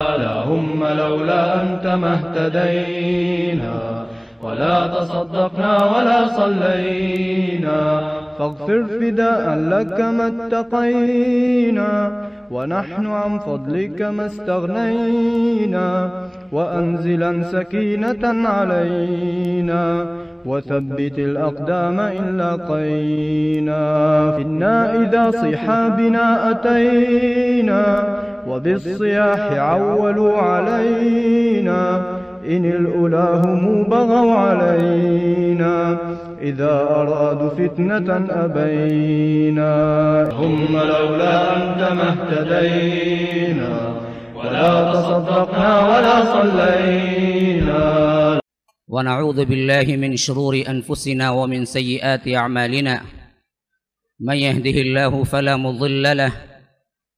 اللهم لولا أنت ما اهتدينا ولا تصدقنا ولا صلينا، فاغفر فداء لك ما اتقينا، ونحن عن فضلك ما استغنينا، وأنزلا سكينة علينا، وثبت الأقدام إن لاقينا، إنا إذا صحابنا أتينا، وبالصياح عولوا علينا، إن الأولى هم بغوا علينا، إذا أرادوا فتنة أبينا. هم لولا أنت ما اهتدينا ولا تصدقنا ولا صلينا. ونعوذ بالله من شرور أنفسنا ومن سيئات أعمالنا، من يهده الله فلا مضل له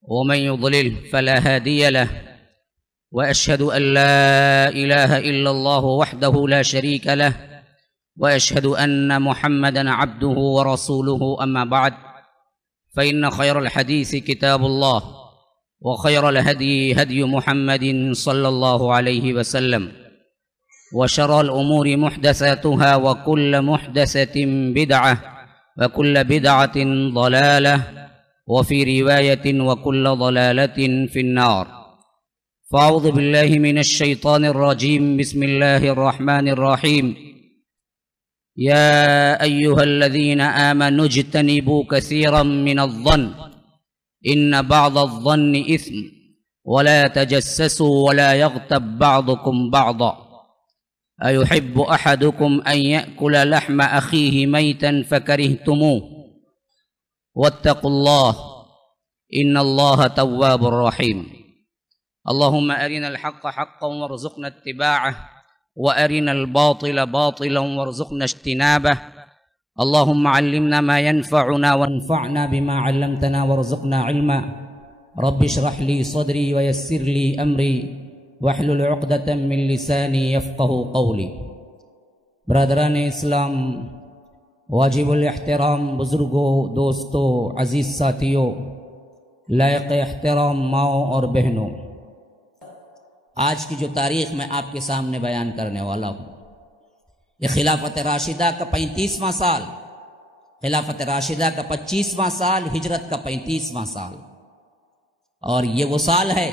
ومن يضلل فلا هادي له، وأشهد أن لا إله إلا الله وحده لا شريك له، وأشهد أن محمدا عبده ورسوله. أما بعد، فإن خير الحديث كتاب الله، وخير الهدي هدي محمد صلى الله عليه وسلم، وشر الأمور محدثاتها، وكل محدثة بدعة، وكل بدعة ضلالة، وفي رواية وكل ضلالة في النار. فأعوذ بالله من الشيطان الرجيم. بسم الله الرحمن الرحيم. يا أيها الذين آمنوا اجتنبوا كثيرا من الظن إن بعض الظن إثم، ولا تجسسوا ولا يغتب بعضكم بعضا، أيحب أحدكم أن يأكل لحم أخيه ميتا فكرهتموه، واتقوا الله إن الله تواب رحيم. اللهم أرنا الحق حقا وارزقنا اتباعه، وأرنا الباطل باطلا وارزقنا اجتنابه. اللهم علمنا ما ينفعنا وانفعنا بما علمتنا وارزقنا علما. رب اشرح لي صدري ويسر لي أمري واحلل عقدة من لساني يفقه قولي. برادران اسلام، واجب الاحترام بزرگوں، دوستوں، عزیز ساتھیوں، لائق احترام ماؤں اور بہنوں، آج کی جو تاریخ میں آپ کے سامنے بیان کرنے والا ہوں، یہ خلافت راشدہ کا 35واں سال، خلافت راشدہ کا 25واں سال، ہجرت کا 35واں سال، اور یہ وہ سال ہے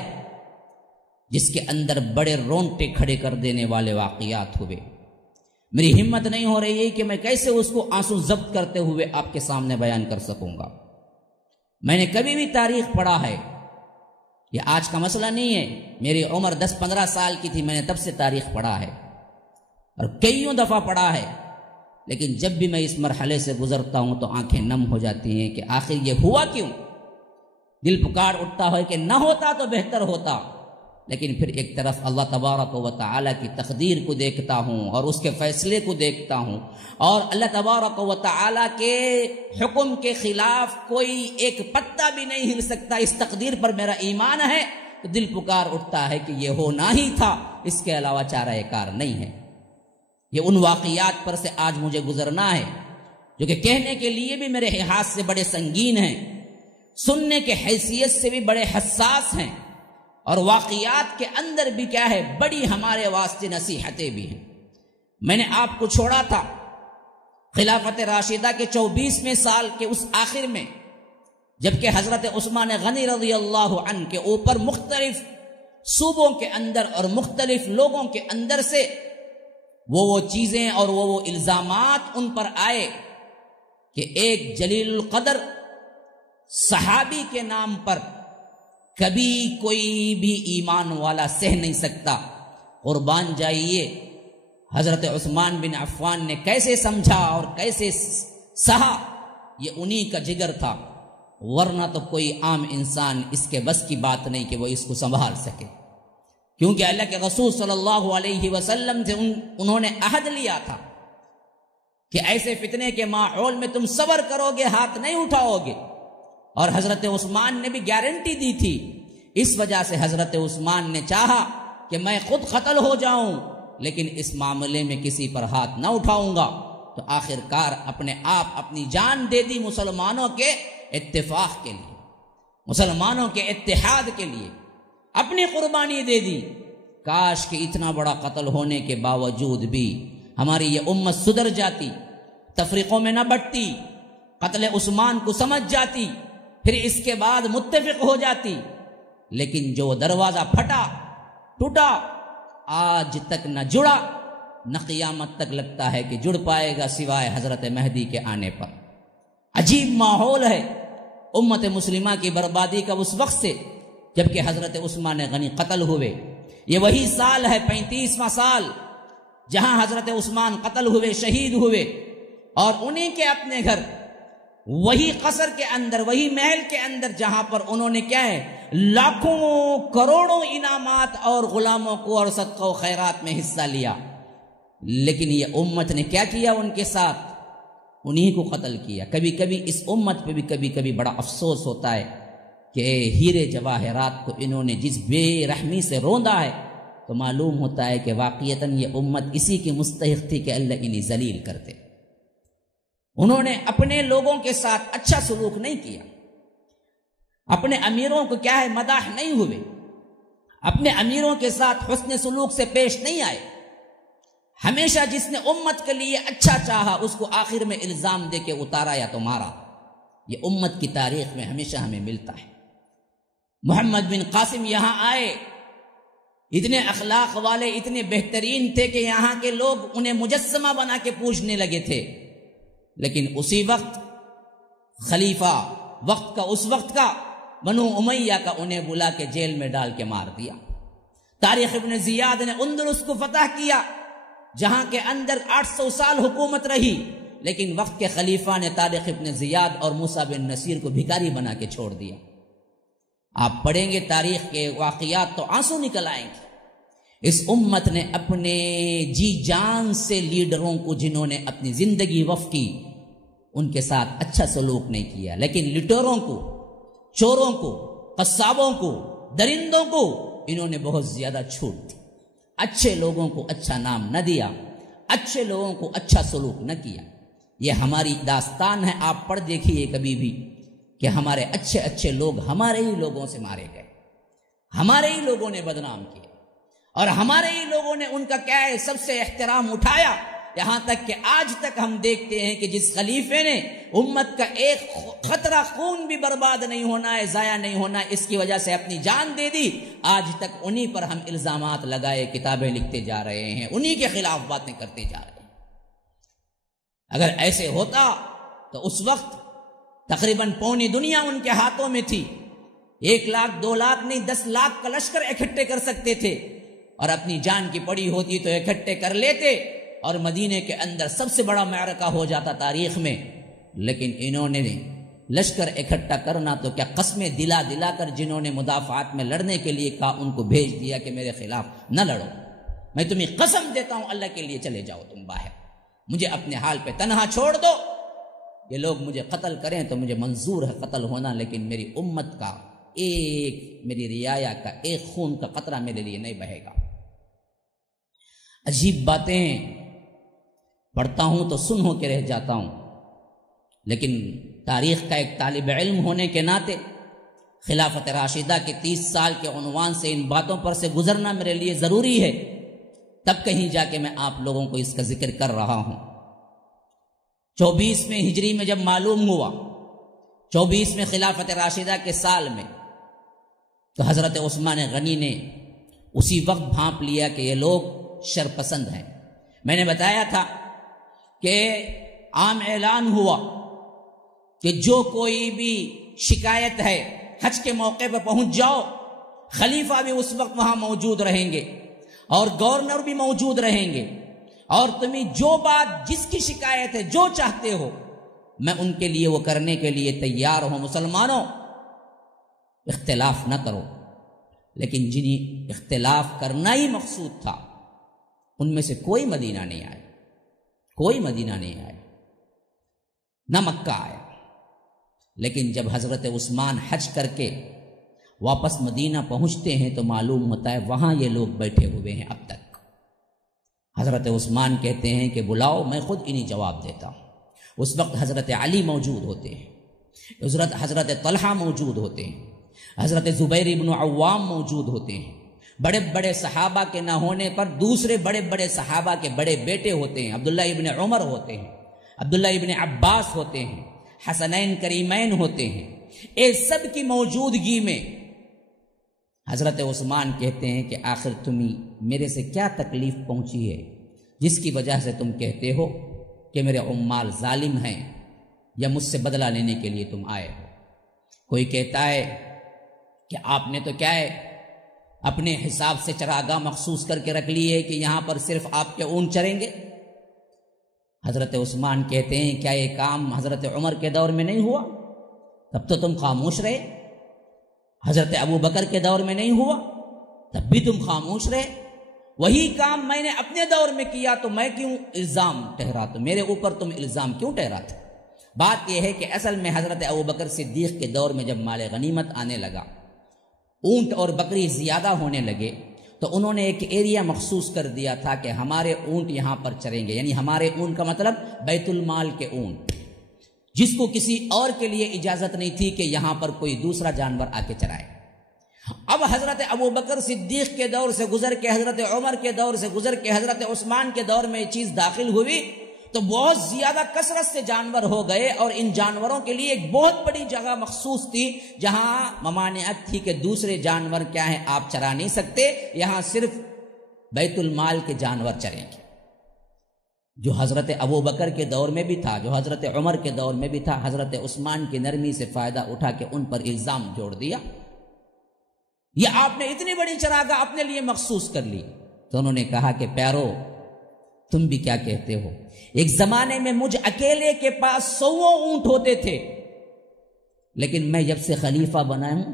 جس کے اندر بڑے رونٹے کھڑے کر دینے والے واقعات ہوئے۔ میری ہمت نہیں ہو رہی ہے کہ میں کیسے اس کو آنسو ضبط کرتے ہوئے آپ کے سامنے بیان کر سکوں گا۔ میں نے کبھی بھی تاریخ پڑھا ہے، یہ آج کا مسئلہ نہیں ہے، میری عمر 10-15 سال کی تھی، میں نے تب سے تاریخ پڑھا ہے اور کئیوں دفعہ پڑھا ہے، لیکن جب بھی میں اس مرحلے سے گزرتا ہوں تو آنکھیں نم ہو جاتی ہیں کہ آخر یہ ہوا کیوں؟ دل پکار اٹھتا ہے کہ نہ ہوتا تو بہتر ہوتا، لیکن پھر ایک طرف اللہ تبارک و تعالیٰ کی تقدیر کو دیکھتا ہوں اور اس کے فیصلے کو دیکھتا ہوں، اور اللہ تبارک و تعالیٰ کے حکم کے خلاف کوئی ایک پتا بھی نہیں ہل سکتا، اس تقدیر پر میرا ایمان ہے، تو دل پکار اٹھتا ہے کہ یہ ہونا ہی تھا، اس کے علاوہ چارہ کار نہیں ہے۔ یہ ان واقعات پر سے آج مجھے گزرنا ہے جو کہ کہنے کے لیے بھی میرے لحاظ سے بڑے سنگین ہیں، سننے کے حیثیت سے بھی بڑے حساس ہیں، اور واقعات کے اندر بھی کیا ہے، بڑی ہمارے واسطے نصیحتیں بھی ہیں۔ میں نے آپ کو چھوڑا تھا خلافت راشدہ کے 24ویں سال کے اس آخر میں، جبکہ حضرت عثمان غنی رضی اللہ عنہ کے اوپر مختلف صوبوں کے اندر اور مختلف لوگوں کے اندر سے وہ چیزیں اور وہ الزامات ان پر آئے کہ ایک جلیل القدر صحابی کے نام پر کبھی کوئی بھی ایمان والا سہ نہیں سکتا۔ قربان جائیے، حضرت عثمان بن عفان نے کیسے سمجھا اور کیسے سہا، یہ انہی کا جگر تھا، ورنہ تو کوئی عام انسان اس کے بس کی بات نہیں کہ وہ اس کو سنبھال سکے، کیونکہ اللہ کے رسول صلی اللہ علیہ وسلم سے انہوں نے عہد لیا تھا کہ ایسے فتنے کے ماحول میں تم صبر کرو گے، ہاتھ نہیں اٹھاؤ گے، اور حضرت عثمان نے بھی گارنٹی دی تھی۔ اس وجہ سے حضرت عثمان نے چاہا کہ میں خود قتل ہو جاؤں، لیکن اس معاملے میں کسی پر ہاتھ نہ اٹھاؤں گا، تو آخر کار اپنے آپ اپنی جان دے دی مسلمانوں کے اتفاق کے لیے، مسلمانوں کے اتحاد کے لیے۔ اپنی قربانی دے دی. کاش کہ اتنا بڑا قتل ہونے کے باوجود بھی ہماری یہ امت سدھر جاتی، تفریقوں میں نہ بٹتی، قتل عثمان کو سمجھ جاتی، پھر اس کے بعد متفق ہو جاتی. لیکن جو دروازہ پھٹا، ٹوٹا، آج تک نہ جڑا، نہ قیامت تک لگتا ہے کہ جڑ پائے گا سوائے حضرت مہدی کے آنے پر. عجیب ماحول ہے امت مسلمہ کی بربادی کا اس وقت سے جبکہ حضرت عثمان غنی قتل ہوئے. یہ وہی سال ہے 35واں سال جہاں حضرت عثمان قتل ہوئے، شہید ہوئے، اور انہیں کے اپنے گھر وہی قصر کے اندر، وہی محل کے اندر جہاں پر انہوں نے کیا ہے لاکھوں کروڑوں انعامات اور غلاموں کو اور صدقہ و خیرات میں حصہ لیا. لیکن یہ امت نے کیا کیا ان کے ساتھ؟ انہی کو قتل کیا. کبھی کبھی اس امت پہ بھی کبھی بڑا افسوس ہوتا ہے کہ ہیرے جواہرات کو انہوں نے جس بے رحمی سے روندا ہے تو معلوم ہوتا ہے کہ واقعتاً یہ امت اسی کی مستحق تھی کہ اللہ انہیں ذلیل کرتے. انہوں نے اپنے لوگوں کے ساتھ اچھا سلوک نہیں کیا، اپنے امیروں کو کیا ہے مداح نہیں ہوئے، اپنے امیروں کے ساتھ حسن سلوک سے پیش نہیں آئے. ہمیشہ جس نے امت کے لیے اچھا چاہا اس کو آخر میں الزام دے کے اتارا یا تو مارا. یہ امت کی تاریخ میں ہمیشہ ہمیں ملتا ہے. محمد بن قاسم یہاں آئے، اتنے اخلاق والے، اتنے بہترین تھے کہ یہاں کے لوگ انہیں مجسمہ بنا کے پوجنے لگے تھے. لیکن اسی وقت خلیفہ وقت کا، اس وقت کا بنو امیہ کا انہیں بلا کے جیل میں ڈال کے مار دیا. طارق ابن زیاد نے اندلس کو فتح کیا جہاں کے اندر 800 سال حکومت رہی، لیکن وقت کے خلیفہ نے طارق ابن زیاد اور موسیٰ بن نصیر کو بھکاری بنا کے چھوڑ دیا. آپ پڑھیں گے تاریخ کے واقعات تو آنسو نکل آئیں گے. اس امت نے اپنے جی جان سے لیڈروں کو جنہوں نے اپنی زندگی وقف کی ان کے ساتھ اچھا سلوک نہیں کیا، لیکن لٹوروں کو، چوروں کو، قصابوں کو، درندوں کو انہوں نے بہت زیادہ چھوٹ دی. اچھے لوگوں کو اچھا نام نہ دیا، اچھے لوگوں کو اچھا سلوک نہ کیا. یہ ہماری داستان ہے. آپ پڑھ دیکھیے کبھی بھی کہ ہمارے اچھے اچھے لوگ ہمارے ہی لوگوں سے مارے گئے، ہمارے ہی لوگوں نے بدنام کیا، اور ہمارے ہی لوگوں نے ان کا کیا ہے سب سے احترام اٹھایا. یہاں تک کہ آج تک ہم دیکھتے ہیں کہ جس خلیفے نے امت کا ایک خطرہ خون بھی برباد نہیں ہونا ہے، ضائع نہیں ہونا ہے، اس کی وجہ سے اپنی جان دے دی، آج تک انہی پر ہم الزامات لگائے کتابیں لکھتے جا رہے ہیں، انہی کے خلاف باتیں کرتے جا رہے ہیں. اگر ایسے ہوتا تو اس وقت تقریباً پوری دنیا ان کے ہاتھوں میں تھی. 1 لاکھ 2 لاکھ نہیں 10 لاکھ کا لشکر اکٹھے کر سکتے تھے، اور اپنی جان کی پڑی ہوتی تو اکٹھے کر لیتے اور مدینے کے اندر سب سے بڑا معرکہ ہو جاتا تاریخ میں. لیکن انہوں نے لشکر اکٹھا کرنا تو کیا قسمیں دلا دلا کر جنہوں نے مدافعات میں لڑنے کے لیے کہا ان کو بھیج دیا کہ میرے خلاف نہ لڑو، میں تمہیں قسم دیتا ہوں اللہ کے لیے چلے جاؤ تم باہر، مجھے اپنے حال پہ تنہا چھوڑ دو. یہ لوگ مجھے قتل کریں تو مجھے منظور ہے قتل ہونا، لیکن میری امت کا ایک، میری رعایا کا ایک خون کا قطرہ میرے لیے نہیں بہے گا. عجیب باتیں پڑھتا ہوں تو سن ہو کے رہ جاتا ہوں، لیکن تاریخ کا ایک طالب علم ہونے کے ناطے خلافت راشدہ کے 30 سال کے عنوان سے ان باتوں پر سے گزرنا میرے لیے ضروری ہے. تب کہیں جا کے میں آپ لوگوں کو اس کا ذکر کر رہا ہوں. 24ویں ہجری میں جب معلوم ہوا، 24ویں خلافت راشدہ کے سال میں، تو حضرت عثمان غنی نے اسی وقت بھانپ لیا کہ یہ لوگ شر پسند ہیں. میں نے بتایا تھا کہ عام اعلان ہوا کہ جو کوئی بھی شکایت ہے حج کے موقع پہ پہنچ جاؤ. خلیفہ بھی اس وقت وہاں موجود رہیں گے اور گورنر بھی موجود رہیں گے، اور تمہیں جو بات جس کی شکایت ہے جو چاہتے ہو میں ان کے لیے وہ کرنے کے لیے تیار ہوں. مسلمانوں اختلاف نہ کرو، لیکن جنہیں اختلاف کرنا ہی مقصود تھا ان میں سے کوئی مدینہ نہیں آئے، کوئی مدینہ نہیں آئے، نہ مکہ آیا. لیکن جب حضرت عثمان حج کر کے واپس مدینہ پہنچتے ہیں تو معلوم ہوتا ہے وہاں یہ لوگ بیٹھے ہوئے ہیں. اب تک حضرت عثمان کہتے ہیں کہ بلاؤ، میں خود انہیں جواب دیتا ہوں. اس وقت حضرت علی موجود ہوتے ہیں، حضرت طلحہ موجود ہوتے ہیں، حضرت زبیر ابن عوام موجود ہوتے ہیں، بڑے بڑے صحابہ کے نہ ہونے پر دوسرے بڑے بڑے صحابہ کے بڑے بیٹے ہوتے ہیں، عبداللہ ابن عمر ہوتے ہیں، عبداللہ ابن عباس ہوتے ہیں، حسنین کریمین ہوتے ہیں۔ اس سب کی موجودگی میں حضرت عثمان کہتے ہیں کہ آخر تمہیں میرے سے کیا تکلیف پہنچی ہے جس کی وجہ سے تم کہتے ہو کہ میرے عمال ظالم ہیں یا مجھ سے بدلہ لینے کے لیے تم آئے ہو؟ کوئی کہتا ہے کہ آپ نے تو کیا ہے اپنے حساب سے چراگاہ مخصوص کر کے رکھ لی ہے کہ یہاں پر صرف آپ کے اونٹ چریں گے۔ حضرت عثمان کہتے ہیں کیا یہ کام حضرت عمر کے دور میں نہیں ہوا؟ تب تو تم خاموش رہے۔ حضرت ابو بکر کے دور میں نہیں ہوا، تب بھی تم خاموش رہے۔ وہی کام میں نے اپنے دور میں کیا تو میں کیوں الزام ٹھہراتا، میرے اوپر تم الزام کیوں ٹھہراتے؟ بات یہ ہے کہ اصل میں حضرت ابو بکر صدیق کے دور میں جب مال غنیمت آنے لگا، اونٹ اور بکری زیادہ ہونے لگے، تو انہوں نے ایک ایریا مخصوص کر دیا تھا کہ ہمارے اونٹ یہاں پر چریں گے، یعنی ہمارے اونٹ کا مطلب بیت المال کے اونٹ، جس کو کسی اور کے لیے اجازت نہیں تھی کہ یہاں پر کوئی دوسرا جانور آ کے چرائے۔ اب حضرت ابو بکر صدیق کے دور سے گزر کے، حضرت عمر کے دور سے گزر کے، حضرت عثمان کے دور میں یہ چیز داخل ہوئی تو بہت زیادہ کثرت سے جانور ہو گئے، اور ان جانوروں کے لیے ایک بہت بڑی جگہ مخصوص تھی جہاں ممانعت تھی کہ دوسرے جانور کیا ہیں آپ چرا نہیں سکتے، یہاں صرف بیت المال کے جانور چریں گے، جو حضرت ابو بکر کے دور میں بھی تھا، جو حضرت عمر کے دور میں بھی تھا۔ حضرت عثمان کی نرمی سے فائدہ اٹھا کے ان پر الزام جوڑ دیا، یہ آپ نے اتنی بڑی چراگاہ اپنے لیے مخصوص کر لی۔ تو انہوں نے کہا کہ پیارو تم بھی کیا کہتے ہو؟ ایک زمانے میں مجھ اکیلے کے پاس 100 اونٹ ہوتے تھے، لیکن میں جب سے خلیفہ بنا ہوں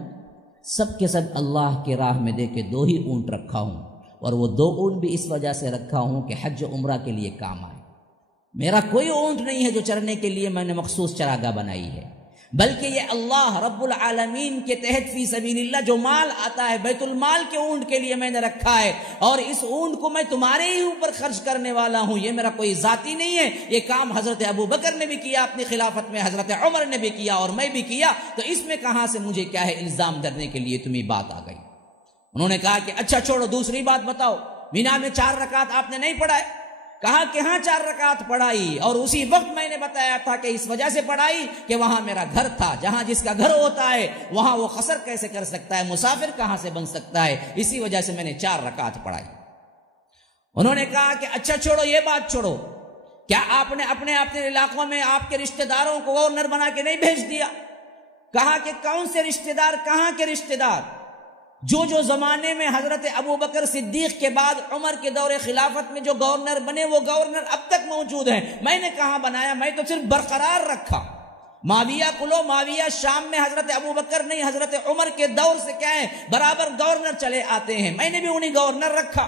سب کے سب اللہ کی راہ میں دے کے 2 ہی اونٹ رکھا ہوں، اور وہ 2 اونٹ بھی اس وجہ سے رکھا ہوں کہ حج و عمرہ کے لیے کام آئے۔ میرا کوئی اونٹ نہیں ہے جو چرنے کے لیے میں نے مخصوص چراگاہ بنائی ہے، بلکہ یہ اللہ رب العالمین کے تحت فی سبیل اللہ جو مال آتا ہے بیت المال کے اونٹ کے لیے میں نے رکھا ہے، اور اس اونٹ کو میں تمہارے ہی اوپر خرچ کرنے والا ہوں، یہ میرا کوئی ذاتی نہیں ہے۔ یہ کام حضرت ابو بکر نے بھی کیا اپنی خلافت میں، حضرت عمر نے بھی کیا، اور میں بھی کیا، تو اس میں کہاں سے مجھے کیا ہے الزام درنے کے لیے تمہیں بات آ گئی؟ انہوں نے کہا کہ اچھا چھوڑو، دوسری بات بتاؤ، مینا میں 4 رکعت آپ نے نہیں پڑھائے؟ کہا کہ ہاں 4 رکعت پڑھائی، اور اسی وقت میں نے بتایا تھا کہ اس وجہ سے پڑھائی کہ وہاں میرا گھر تھا، جہاں جس کا گھر ہوتا ہے وہاں وہ قصر کیسے کر سکتا ہے، مسافر کہاں سے بن سکتا ہے، اسی وجہ سے میں نے 4 رکعت پڑھائی۔ انہوں نے کہا کہ اچھا چھوڑو، یہ بات چھوڑو، کیا آپ نے اپنے علاقوں میں آپ کے رشتہ داروں کو گورنر بنا کے نہیں بھیج دیا؟ کہا کہ کون سے رشتہ دار، کہاں کے رشتہ دار؟ جو زمانے میں حضرت ابو بکر صدیق کے بعد عمر کے دور خلافت میں جو گورنر بنے وہ گورنر اب تک موجود ہیں۔ میں نے کہاں بنایا، میں تو صرف برقرار رکھا۔ معاویہ کو لو، معاویہ شام میں حضرت ابو بکر نہیں حضرت عمر کے دور سے کیا ہے برابر گورنر چلے آتے ہیں، میں نے بھی انہیں گورنر رکھا۔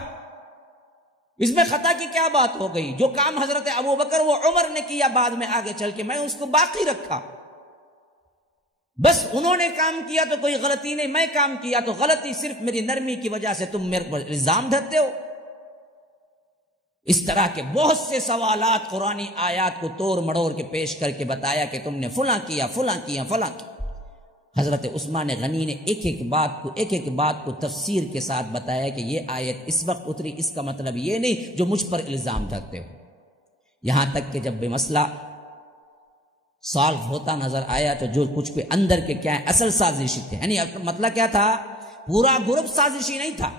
اس میں خطا کی کیا بات ہو گئی؟ جو کام حضرت ابو بکر وہ عمر نے کیا بعد میں آگے چل کے، میں اس کو باقی رکھا۔ بس انہوں نے کام کیا تو کوئی غلطی نہیں، میں کام کیا تو غلطی، صرف میری نرمی کی وجہ سے تم میرے پر الزام دھرتے ہو۔ اس طرح کے بہت سے سوالات قرآنی آیات کو توڑ مڑوڑ کے پیش کر کے بتایا کہ تم نے فلاں کیا، فلاں کیا، فلاں کیا۔ حضرت عثمان غنی نے ایک ایک بات کو تفسیر کے ساتھ بتایا کہ یہ آیت اس وقت اتری، اس کا مطلب یہ نہیں جو مجھ پر الزام دھرتے ہو۔ یہاں تک کہ جب بھی مسئلہ سالو ہوتا نظر آیا تو جو کچھ پہ اندر کے کیا ہے اصل سازشی تھے، یعنی مطلب کیا تھا، پورا گروپ سازشی نہیں تھا،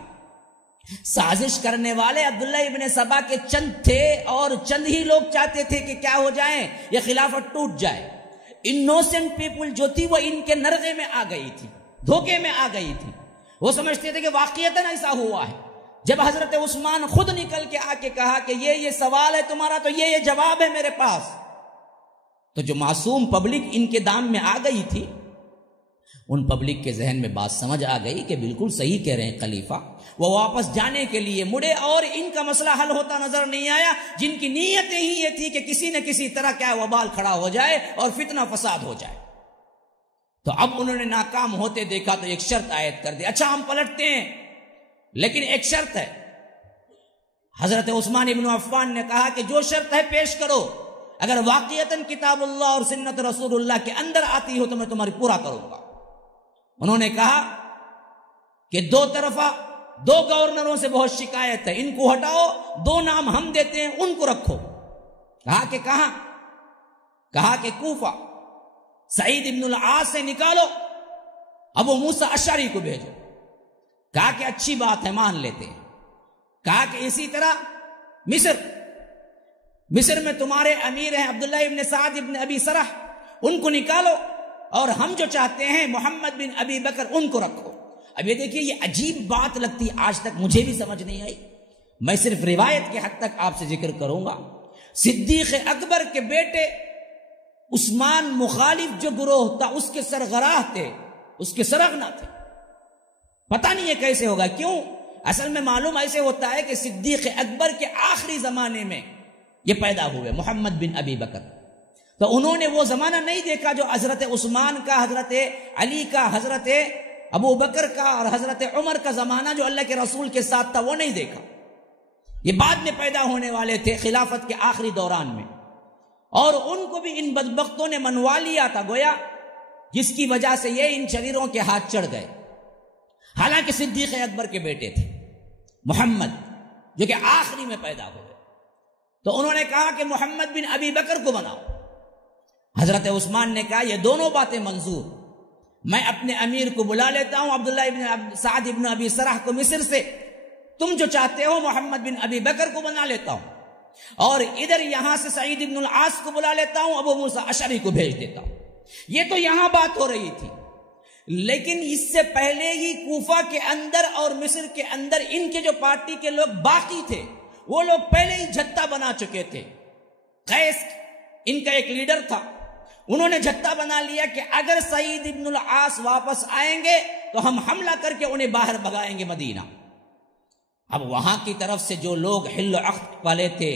سازش کرنے والے عبداللہ ابن سبا کے چند تھے، اور چند ہی لوگ چاہتے تھے کہ کیا ہو جائیں، یہ خلافت ٹوٹ جائے۔ انوسنٹ پیپل جو تھی وہ ان کے نرغے میں آ گئی تھی، دھوکے میں آ گئی تھی، وہ سمجھتے تھے کہ واقعتاً ایسا ہوا ہے۔ جب حضرت عثمان خود نکل کے آ کے کہا کہ یہ سوال ہے تمہارا تو یہ جواب ہے میرے پاس، تو جو معصوم پبلک ان کے دام میں آ گئی تھی، ان پبلک کے ذہن میں بات سمجھ آ گئی کہ بالکل صحیح کہہ رہے ہیں خلیفہ۔ وہ واپس جانے کے لیے مڑے، اور ان کا مسئلہ حل ہوتا نظر نہیں آیا، جن کی نیتیں ہی یہ تھی کہ کسی نہ کسی طرح کیا وبال کھڑا ہو جائے اور فتنہ فساد ہو جائے۔ تو اب انہوں نے ناکام ہوتے دیکھا تو ایک شرط عائد کر دی، اچھا ہم پلٹتے ہیں لیکن ایک شرط ہے۔ حضرت عثمان ابن عفان نے کہا کہ جو شرط ہے پیش کرو، اگر واقعتاً کتاب اللہ اور سنت رسول اللہ کے اندر آتی ہو تو میں تمہاری پورا کروں گا۔ انہوں نے کہا کہ دو طرفہ دو گورنروں سے بہت شکایت ہے، ان کو ہٹاؤ، دو نام ہم دیتے ہیں ان کو رکھو۔ کہا کہ کہاں؟ کہا کہ کوفہ۔ سعید ابن العاص سے نکالو، ابو موسیٰ اشعری کو بھیجو۔ کہا کہ اچھی بات ہے، مان لیتے ہیں۔ کہا کہ اسی طرح مصر میں تمہارے امیر ہیں عبداللہ ابن سعد ابن ابی سرح، ان کو نکالو، اور ہم جو چاہتے ہیں محمد بن ابی بکر ان کو رکھو۔ اب یہ دیکھیے، یہ عجیب بات لگتی، آج تک مجھے بھی سمجھ نہیں آئی، میں صرف روایت کے حد تک آپ سے ذکر کروں گا۔ صدیق اکبر کے بیٹے عثمان مخالف جو گروہ تھا اس کے سرغراہ تھے، اس کے سرغنہ تھے۔ پتہ نہیں یہ کیسے ہوگا، کیوں؟ اصل میں معلوم ایسے ہوتا ہے کہ صدیق اکبر کے آخری زمانے میں یہ پیدا ہوئے محمد بن ابی بکر، تو انہوں نے وہ زمانہ نہیں دیکھا جو حضرت عثمان کا، حضرت علی کا، حضرت ابو بکر کا اور حضرت عمر کا زمانہ جو اللہ کے رسول کے ساتھ تھا، وہ نہیں دیکھا۔ یہ بعد میں پیدا ہونے والے تھے خلافت کے آخری دوران میں، اور ان کو بھی ان بدبختوں نے منوا لیا تھا گویا، جس کی وجہ سے یہ ان شریروں کے ہاتھ چڑھ گئے۔ حالانکہ صدیق اکبر کے بیٹے تھے محمد، جو کہ آخری میں پیدا ہوئے، تو انہوں نے کہا کہ محمد بن ابی بکر کو بناؤ۔ حضرت عثمان نے کہا یہ دونوں باتیں منظور، میں اپنے امیر کو بلا لیتا ہوں عبداللہ ابن سعد ابن ابی سرح کو مصر سے، تم جو چاہتے ہو محمد بن ابی بکر کو بنا لیتا ہوں، اور ادھر یہاں سے سعید ابن العاص کو بلا لیتا ہوں، ابو موسیٰ اشعری کو بھیج دیتا ہوں۔ یہ تو یہاں بات ہو رہی تھی، لیکن اس سے پہلے ہی کوفہ کے اندر اور مصر کے اندر ان کے جو پارٹی کے لوگ باقی تھے، وہ لوگ پہلے ہی جھتہ بنا چکے تھے۔ قیس ان کا ایک لیڈر تھا، انہوں نے جھتہ بنا لیا کہ اگر سعید ابن العاص واپس آئیں گے تو ہم حملہ کر کے انہیں باہر بھگائیں گے مدینہ۔ اب وہاں کی طرف سے جو لوگ حل و عقد والے تھے،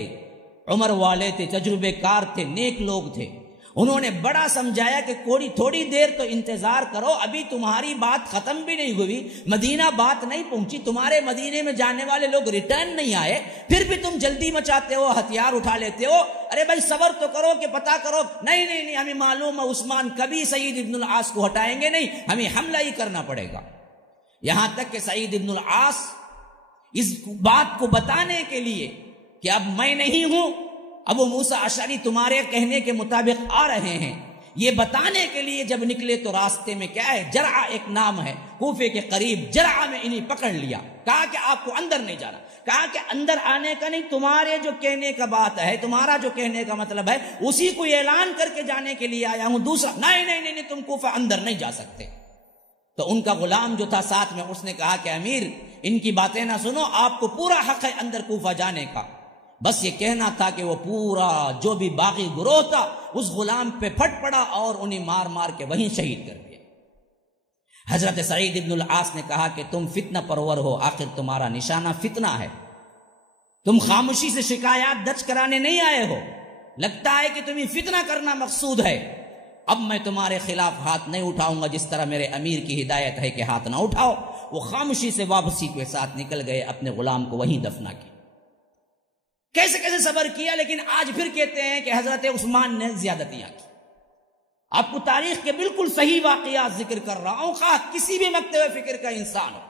عمر والے تھے، تجربے کار تھے، نیک لوگ تھے، انہوں نے بڑا سمجھایا کہ تھوڑی دیر تو انتظار کرو، ابھی تمہاری بات ختم بھی نہیں ہوئی، مدینہ بات نہیں پہنچی، تمہارے مدینے میں جانے والے لوگ ریٹرن نہیں آئے، پھر بھی تم جلدی مچاتے ہو، ہتھیار اٹھا لیتے ہو۔ ارے بھائی صبر تو کرو کہ پتہ کرو۔ نہیں، ہمیں معلوم ہے عثمان کبھی سعید ابن العاص کو ہٹائیں گے نہیں، ہمیں حملہ ہی کرنا پڑے گا۔ یہاں تک کہ سعید ابن العاص اس بات کو بتانے کے لیے کہ اب میں نہیں ہوں، ابو موسیٰ اشعری تمہارے کہنے کے مطابق آ رہے ہیں، یہ بتانے کے لیے جب نکلے تو راستے میں کیا ہے، جرعہ ایک نام ہے کوفے کے قریب، جرعہ میں انہیں پکڑ لیا، کہا کہ آپ کو اندر نہیں جانا، کہا کہ اندر آنے کا نہیں، تمہارے جو کہنے کا بات ہے، تمہارا جو کہنے کا مطلب ہے اسی کو اعلان کر کے جانے کے لیے آیا ہوں، دوسرا نہیں تم کوفہ اندر نہیں جا سکتے۔ تو ان کا غلام جو تھا ساتھ میں، اس نے کہا کہ امیر ان کی باتیں نہ سنو، آپ کو پورا حق ہے اندر کوفہ جانے کا، بس یہ کہنا تھا کہ وہ پورا جو بھی باغی گروہ تھا اس غلام پہ پھٹ پڑا اور انہیں مار مار کے وہیں شہید کر دیا۔ حضرت سعید ابن العاص نے کہا کہ تم فتنہ پرور ہو، آخر تمہارا نشانہ فتنہ ہے، تم خاموشی سے شکایات درج کرانے نہیں آئے ہو، لگتا ہے کہ تمہیں فتنہ کرنا مقصود ہے، اب میں تمہارے خلاف ہاتھ نہیں اٹھاؤں گا، جس طرح میرے امیر کی ہدایت ہے کہ ہاتھ نہ اٹھاؤ۔ وہ خاموشی سے واپسی کے ساتھ نکل گئے، اپنے غلام کو وہیں دفنا کیا۔ کیسے کیسے صبر کیا، لیکن آج پھر کہتے ہیں کہ حضرت عثمان نے زیادتیاں کی۔ آپ کو تاریخ کے بالکل صحیح واقعات ذکر کر رہا ہوں، خواہ کسی بھی مکتب فکر کا انسان ہو،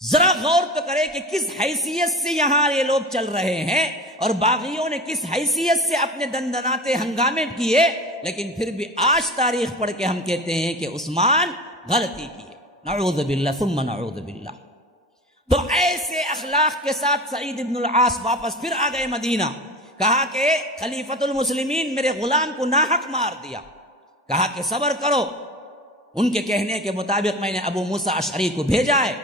ذرا غور تو کرے کہ کس حیثیت سے یہاں یہ لوگ چل رہے ہیں، اور باغیوں نے کس حیثیت سے اپنے دندناتے ہنگامے کیے، لیکن پھر بھی آج تاریخ پڑھ کے ہم کہتے ہیں کہ عثمان غلطی کی، نعوذ باللہ ثم نعوذ باللہ۔ تو ایسے اخلاق کے ساتھ سعید ابن العاص واپس پھر آ گئے مدینہ، کہا کہ خلیفۃ المسلمین میرے غلام کو ناحق مار دیا، کہا کہ صبر کرو، ان کے کہنے کے مطابق میں نے ابو موسیٰ اشعری کو بھیجا ہے،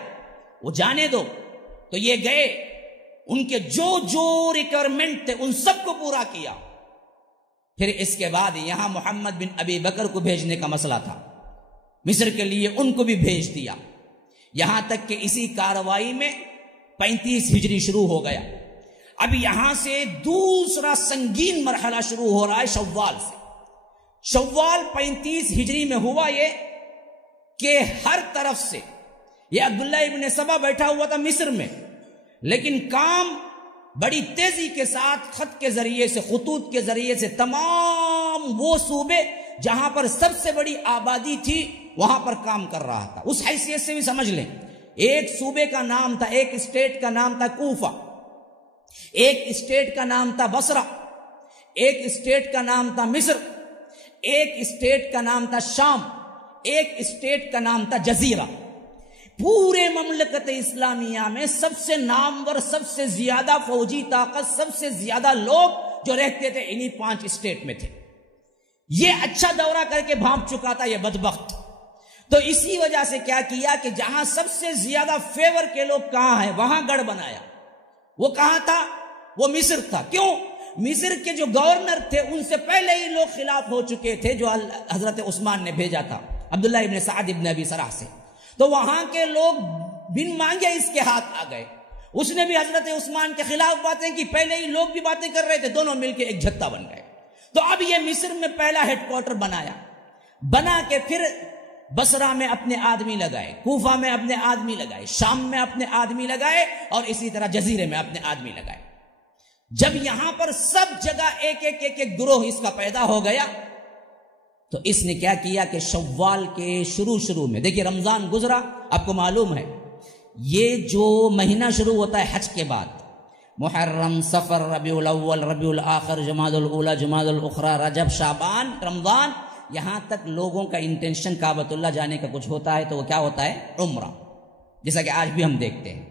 وہ جانے دو۔ تو یہ گئے، ان کے جو ریکوائرمنٹ تھے ان سب کو پورا کیا۔ پھر اس کے بعد یہاں محمد بن ابی بکر کو بھیجنے کا مسئلہ تھا، مصر کے لیے ان کو بھی بھیج دیا، یہاں تک کہ اسی کاروائی میں 35 ہجری شروع ہو گیا۔ اب یہاں سے دوسرا سنگین مرحلہ شروع ہو رہا ہے شوال سے۔ شوال 35 ہجری میں ہوا یہ کہ ہر طرف سے یہ عبداللہ ابن سبا بیٹھا ہوا تھا مصر میں، لیکن کام بڑی تیزی کے ساتھ خط کے ذریعے سے، خطوط کے ذریعے سے تمام وہ صوبے جہاں پر سب سے بڑی آبادی تھی وہاں پر کام کر رہا تھا. اس حیثیت سے بھی سمجھ لیں, ایک صوبے کا نام تھا, ایک اسٹیٹ کا نام تھا کوفہ, ایک اسٹیٹ کا نام تھا بصرہ, ایک اسٹیٹ کا نام تھا مصر, ایک اسٹیٹ کا نام تھا شام, ایک اسٹیٹ کا نام تھا جزیرہ. پورے مملکت اسلامیہ میں سب سے نامور, سب سے زیادہ فوجی طاقت, سب سے زیادہ لوگ جو رہتے تھے انہی 5 اسٹیٹ میں تھے. یہ اچھا دورہ کر کے بھانپ چکا تھا یہ بدبخت. تو اسی وجہ سے کیا کیا کہ جہاں سب سے زیادہ فیور کے لوگ کہاں ہیں وہاں گڑھ بنایا. وہ کہاں تھا؟ وہ مصر تھا. کیوں؟ مصر کے جو گورنر تھے ان سے پہلے ہی لوگ خلاف ہو چکے تھے جو حضرت عثمان نے بھیجا تھا عبداللہ ابن سعد ابن ابی سرح سے. تو وہاں کے لوگ بن مانگے اس کے ہاتھ آ گئے. اس نے بھی حضرت عثمان کے خلاف باتیں کی, پہلے ہی لوگ بھی باتیں کر رہے تھے, دونوں مل کے ایک جھتہ بن گئے. تو اب یہ مصر میں پہلا ہیڈ کوارٹر بنایا, بنا کے پھر بصرہ میں اپنے آدمی لگائے, کوفہ میں اپنے آدمی لگائے, شام میں اپنے آدمی لگائے, اور اسی طرح جزیرے میں اپنے آدمی لگائے. جب یہاں پر سب جگہ ایک ایک گروہ اس کا پیدا ہو گیا تو اس نے کیا کیا کہ شوال کے شروع میں, دیکھیے رمضان گزرا, آپ کو معلوم ہے یہ جو مہینہ شروع ہوتا ہے حج کے بعد, محرم, صفر, ربیع الاول, ربیع الاخر, جمادی الاولی, جمادی الاخری, رجب, شعبان, رمضان, یہاں تک لوگوں کا انٹینشن کعبۃ اللہ جانے کا کچھ ہوتا ہے تو وہ کیا ہوتا ہے؟ عمرہ. جیسا کہ آج بھی ہم دیکھتے ہیں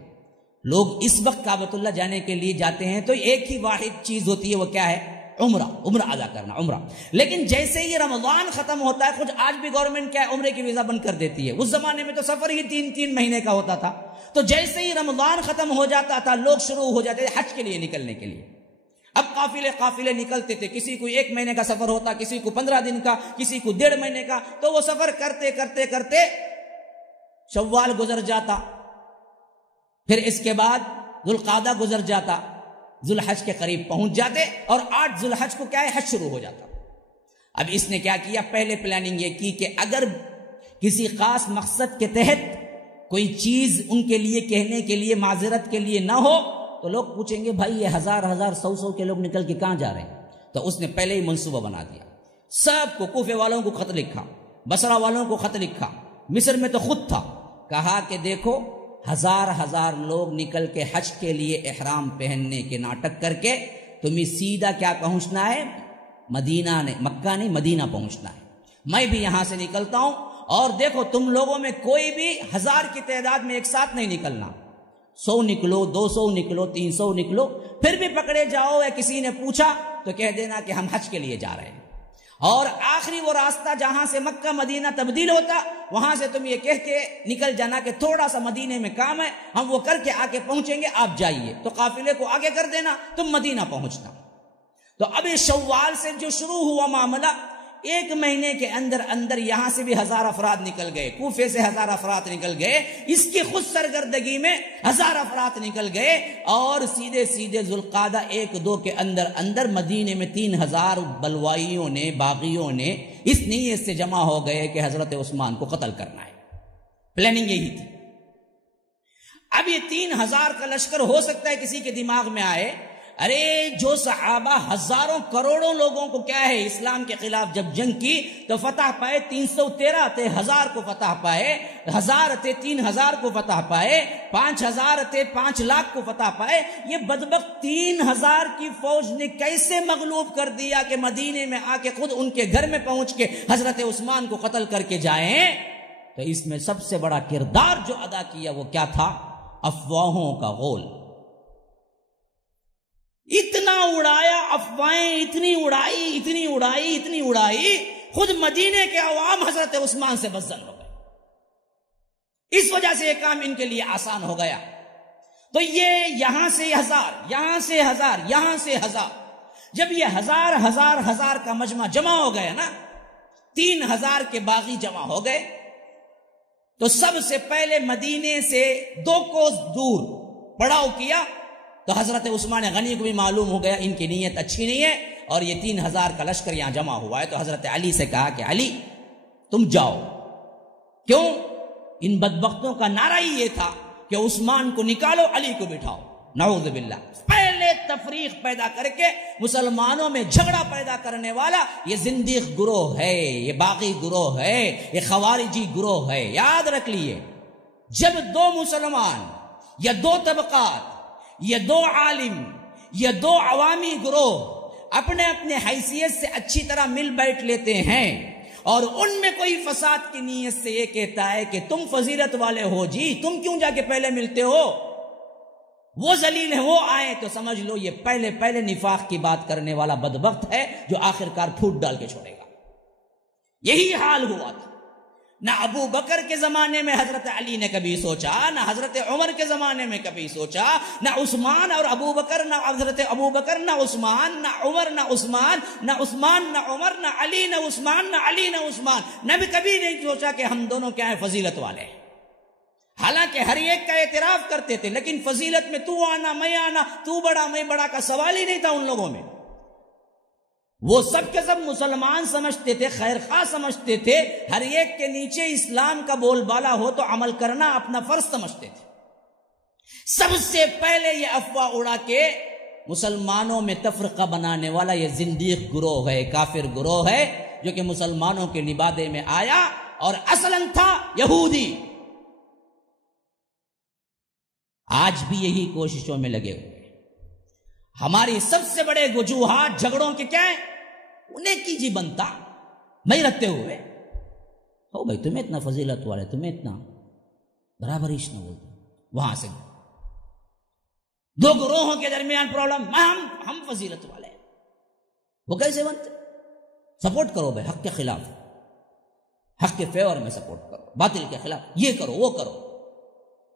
لوگ اس وقت کعبۃ اللہ جانے کے لیے جاتے ہیں تو ایک ہی واحد چیز ہوتی ہے, وہ کیا ہے؟ عمرہ ادا کرنا, عمرہ. لیکن جیسے ہی رمضان ختم ہوتا ہے, خود آج بھی گورنمنٹ کیا ہے عمرے کی ویزا بند کر دیتی ہے. اس زمانے میں تو سفر ہی 3 مہینے کا ہوتا تھا. تو جیسے ہی رمضان ختم ہو جاتا تھا لوگ شروع ہو جاتے تھے حج کے لیے نکلنے کے لیے. اب قافلے نکلتے تھے, کسی کو 1 مہینے کا سفر ہوتا, کسی کو 15 دن کا, کسی کو 1.5 مہینے کا. تو وہ سفر کرتے کرتے کرتے شوال گزر جاتا, پھر اس کے بعد ذوالقعدہ گزر جاتا, ذوالحج کے قریب پہنچ جاتے, اور 8 ذوالحج کو کیا ہے حج شروع ہو جاتا. اب اس نے کیا کیا, پہلے پلاننگ یہ کی کہ اگر کسی خاص مقصد کے تحت کوئی چیز ان کے لیے کہنے کے لیے, معذرت کے لیے نہ ہو تو لوگ پوچھیں گے بھائی یہ 1000 100 کے لوگ نکل کے کہاں جا رہے ہیں. تو اس نے پہلے ہی منصوبہ بنا دیا, سب کو, کوفے والوں کو خط لکھا, بصرہ والوں کو خط لکھا, مصر میں تو خود تھا, کہا کہ دیکھو 1000 لوگ نکل کے حج کے لیے احرام پہننے کے ناٹک کر کے تمہیں سیدھا کیا پہنچنا ہے؟ مدینہ نہیں, مکہ نہیں, مدینہ پہنچنا ہے. میں بھی یہاں سے نکلتا ہوں, اور دیکھو تم لوگوں میں کوئی بھی 1000 کی تعداد میں ایک ساتھ نہیں نکلنا, 100 نکلو, 200 نکلو, 300 نکلو. پھر بھی پکڑے جاؤ یا کسی نے پوچھا تو کہہ دینا کہ ہم حج کے لیے جا رہے ہیں. اور آخری وہ راستہ جہاں سے مکہ مدینہ تبدیل ہوتا, وہاں سے تم یہ کہہ کے نکل جانا کہ تھوڑا سا مدینے میں کام ہے, ہم وہ کر کے آگے پہنچیں گے, آپ جائیے. تو قافلے کو آگے کر دینا, تم مدینہ پہنچنا. تو اب شوال سے جو شروع ہوا معاملہ, 1 مہینے کے اندر یہاں سے بھی 1000 افراد نکل گئے, کوفے سے 1000 افراد نکل گئے, اس کی خود سرگردگی میں 1000 افراد نکل گئے, اور سیدھے ذوالقعدہ 1-2 کے اندر مدینے میں 3000 بلوائیوں نے, باغیوں نے اس نیت سے جمع ہو گئے کہ حضرت عثمان کو قتل کرنا ہے. پلاننگ یہی تھی. اب یہ 3000 کا لشکر ہو سکتا ہے کسی کے دماغ میں آئے, ارے جو صحابہ ہزاروں کروڑوں لوگوں کو کیا ہے اسلام کے خلاف جب جنگ کی تو فتح پائے, 313 تھے, 1000 کو فتح پائے, 1000 تھے 3000 کو فتح پائے, 5000 تھے 5 لاکھ کو فتح پائے. یہ بدبخت 3000 کی فوج نے کیسے مغلوب کر دیا کہ مدینے میں آ کے خود ان کے گھر میں پہنچ کے حضرت عثمان کو قتل کر کے جائیں. تو اس میں سب سے بڑا کردار جو ادا کیا وہ کیا تھا؟ افواہوں کا غول. اتنا اڑایا افواہیں, اتنی اڑائی, خود مدینے کے عوام حضرت عثمان سے بزن ہو گئے. اس وجہ سے یہ کام ان کے لیے آسان ہو گیا. تو یہ یہاں سے 1000, یہاں سے 1000, یہاں سے 1000, جب یہ 1000 کا مجمع جمع ہو گیا نا, 3000 کے باغی جمع ہو گئے, تو سب سے پہلے مدینے سے 2 کوس دور پڑاؤ کیا. تو حضرت عثمان غنی کو بھی معلوم ہو گیا ان کی نیت اچھی نہیں ہے, اور یہ 3000 کا لشکر یہاں جمع ہوا ہے. تو حضرت علی سے کہا کہ علی تم جاؤ. کیوں؟ ان بدبختوں کا نعرہ ہی یہ تھا کہ عثمان کو نکالو, علی کو بٹھاؤ. نعوذ باللہ. پہلے پہلے تفریق پیدا کر کے مسلمانوں میں جھگڑا پیدا کرنے والا یہ زندیق گروہ ہے، یہ باغی گروہ ہے، یہ خوارجی گروہ ہے. یاد رکھ لیے، جب دو مسلمان یا دو طبقات یا دو عالم یا دو عوامی گروہ اپنے اپنے حیثیت سے اچھی طرح مل بیٹھ لیتے ہیں اور ان میں کوئی فساد کی نیت سے یہ کہتا ہے کہ تم فضیلت والے ہو جی، تم کیوں جا کے پہلے ملتے ہو، وہ ذلیل ہے وہ آئے، تو سمجھ لو یہ پہلے نفاق کی بات کرنے والا بدبخت ہے جو آخرکار پھوٹ ڈال کے چھوڑے گا. یہی حال ہوا تھا. نہ ابو بکر کے زمانے میں حضرت علی نے کبھی سوچا، نہ حضرت عمر کے زمانے میں کبھی سوچا، نہ عثمان اور ابو بکر، نہ حضرت ابو بکر، نہ عثمان، نہ عمر، نہ عثمان، نہ عثمان، نہ عمر، نہ علی، نہ عثمان، نہ علی، نہ عثمان، نہ بھی کبھی نہیں سوچا کہ ہم دونوں کیا ہیں، فضیلت والے ہیں. حالانکہ ہر ایک کا اعتراف کرتے تھے، لیکن فضیلت میں تو آنا میں آنا، تو بڑا میں بڑا کا سوال ہی نہیں تھا ان لوگوں میں. وہ سب کے سب مسلمان سمجھتے تھے، خیر خواہ سمجھتے تھے، ہر ایک کے نیچے اسلام کا بول بالا ہو تو عمل کرنا اپنا فرض سمجھتے تھے. سب سے پہلے یہ افواہ اڑا کے مسلمانوں میں تفرقہ بنانے والا یہ زندیق گروہ ہے، کافر گروہ ہے، جو کہ مسلمانوں کے لبادے میں آیا اور اصلاً تھا یہودی. آج بھی یہی کوششوں میں لگے ہوئے. ہماری سب سے بڑے وجوہات جھگڑوں کے کیا ہیں؟ انہیں کیجی بنتا میں رکھتے ہوئے ہو بھائی تمہیں اتنا فضیلت والے، تمہیں اتنا برابریش نہ بولتے. وہاں سے دو گروہوں کے درمیان پرابلم، ہم فضیلت والے ہیں. وہ کیسے بنتے؟ سپورٹ کرو بھائی حق کے خلاف، حق کے فیور میں سپورٹ کرو، باطل کے خلاف یہ کرو وہ کرو،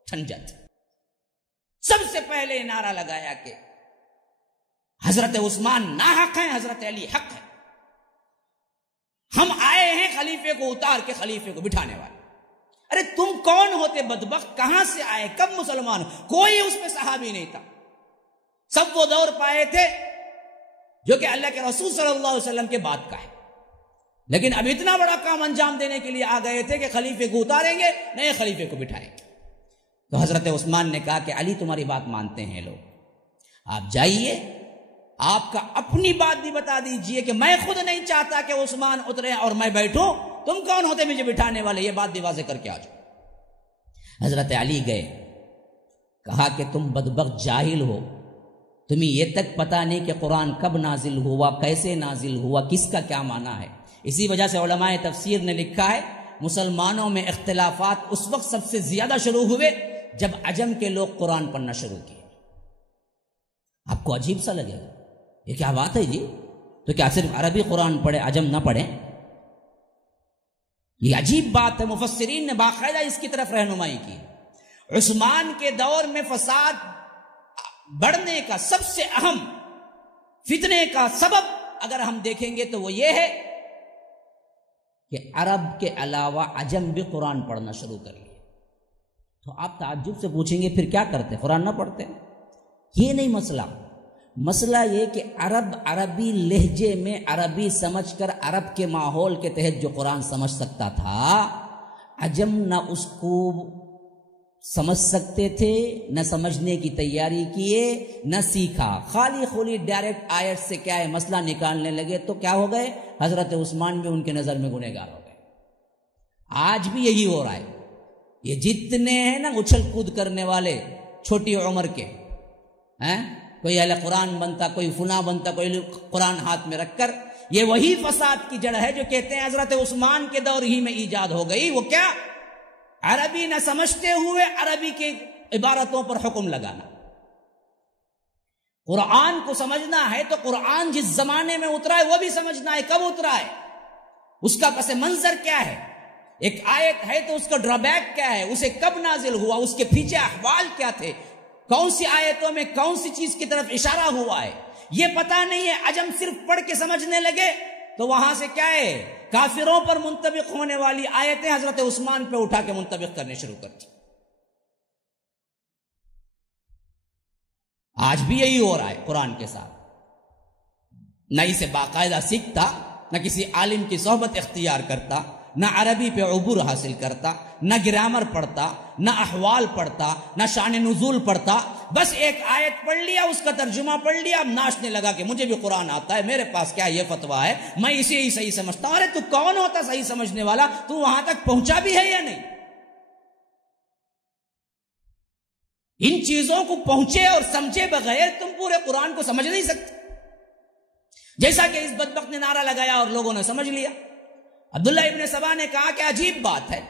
ٹھن جاتے. سب سے پہلے نعرہ لگایا کہ حضرت عثمان ناحق ہیں، حضرت علی حق ہے. ہم آئے ہیں خلیفے کو اتار کے خلیفے کو بٹھانے والے. ارے تم کون ہوتے بدبخت؟ کہاں سے آئے؟ کب مسلمان؟ کوئی اس میں صحابی نہیں تھا. سب وہ دور پائے تھے جو کہ اللہ کے رسول صلی اللہ علیہ وسلم کے بعد کا ہے، لیکن اب اتنا بڑا کام انجام دینے کے لیے آ گئے تھے کہ خلیفے کو اتاریں گے، نئے خلیفے کو بٹھائیں گے. تو حضرت عثمان نے کہا کہ علی تمہاری بات مانتے ہیں لوگ، آپ جائیے، آپ کا اپنی بات بھی بتا دیجئے کہ میں خود نہیں چاہتا کہ عثمان اترے اور میں بیٹھوں، تم کون ہوتے مجھے بٹھانے والے؟ یہ بات بھی واضح کر کے آ جاؤ. حضرت علی گئے، کہا کہ تم بدبخت جاہل ہو، تمہیں یہ تک پتا نہیں کہ قرآن کب نازل ہوا، کیسے نازل ہوا، کس کا کیا معنی ہے. اسی وجہ سے علماء تفسیر نے لکھا ہے مسلمانوں میں اختلافات اس وقت سب سے زیادہ شروع ہوئے جب عجم کے لوگ قرآن پڑھنا شروع کیے. آپ کو عجیب سا لگے گا، یہ کیا بات ہے جی؟ تو کیا صرف عربی قرآن پڑھے عجم نہ پڑھیں؟ یہ عجیب بات ہے. مفسرین نے باقاعدہ اس کی طرف رہنمائی کی. عثمان کے دور میں فساد بڑھنے کا سب سے اہم فتنے کا سبب اگر ہم دیکھیں گے تو وہ یہ ہے کہ عرب کے علاوہ عجم بھی قرآن پڑھنا شروع کر لیے. تو آپ تعجب سے پوچھیں گے پھر کیا کرتے، قرآن نہ پڑھتے؟ یہ نہیں مسئلہ. مسئلہ یہ کہ عرب عربی لہجے میں عربی سمجھ کر عرب کے ماحول کے تحت جو قرآن سمجھ سکتا تھا، عجم نہ اس کو سمجھ سکتے تھے، نہ سمجھنے کی تیاری کیے، نہ سیکھا. خالی خولی ڈائریکٹ آیت سے کیا ہے مسئلہ نکالنے لگے تو کیا ہو گئے؟ حضرت عثمان بھی ان کے نظر میں گنہگار ہو گئے. آج بھی یہی ہو رہا ہے. یہ جتنے ہیں نا اچھل کود کرنے والے چھوٹی عمر کے ہیں، کوئی اہل قرآن بنتا، کوئی فنا بنتا، کوئی قرآن ہاتھ میں رکھ کر، یہ وہی فساد کی جڑ ہے جو کہتے ہیں حضرت عثمان کے دور ہی میں ایجاد ہو گئی. وہ کیا؟ عربی نہ سمجھتے ہوئے عربی کے عبارتوں پر حکم لگانا. قرآن کو سمجھنا ہے تو قرآن جس زمانے میں اترا ہے وہ بھی سمجھنا ہے، کب اترا ہے، اس کا پس منظر کیا ہے. ایک آیت ہے تو اس کا ڈرابیک کیا ہے، اسے کب نازل ہوا، اس کے پیچھے احوال کیا تھے، کون سی آیتوں میں کون سی چیز کی طرف اشارہ ہوا ہے، یہ پتا نہیں ہے. عجم صرف پڑھ کے سمجھنے لگے تو وہاں سے کیا ہے، کافروں پر منطبق ہونے والی آیتیں حضرت عثمان پہ اٹھا کے منطبق کرنے شروع کر دی. آج بھی یہی ہو رہا ہے قرآن کے ساتھ. نہ اسے باقاعدہ سیکھتا، نہ کسی عالم کی صحبت اختیار کرتا، نہ عربی پہ عبور حاصل کرتا، نہ گرامر پڑھتا، نہ احوال پڑھتا، نہ شان نزول پڑھتا، بس ایک آیت پڑھ لیا، اس کا ترجمہ پڑھ لیا، اب ناچنے لگا کہ مجھے بھی قرآن آتا ہے، میرے پاس کیا یہ فتویٰ ہے، میں اسے ہی صحیح سمجھتا ہوں۔ ارے تو کون ہوتا صحیح سمجھنے والا؟ تو وہاں تک پہنچا بھی ہے یا نہیں؟ ان چیزوں کو پہنچے اور سمجھے بغیر تم پورے قرآن کو سمجھ نہیں سکتے۔ جیسا کہ اس بدبخت نے نعرہ لگایا اور لوگوں نے سمجھ لیا۔ عبداللہ ابن سبا نے کہا کہ عجیب بات ہے،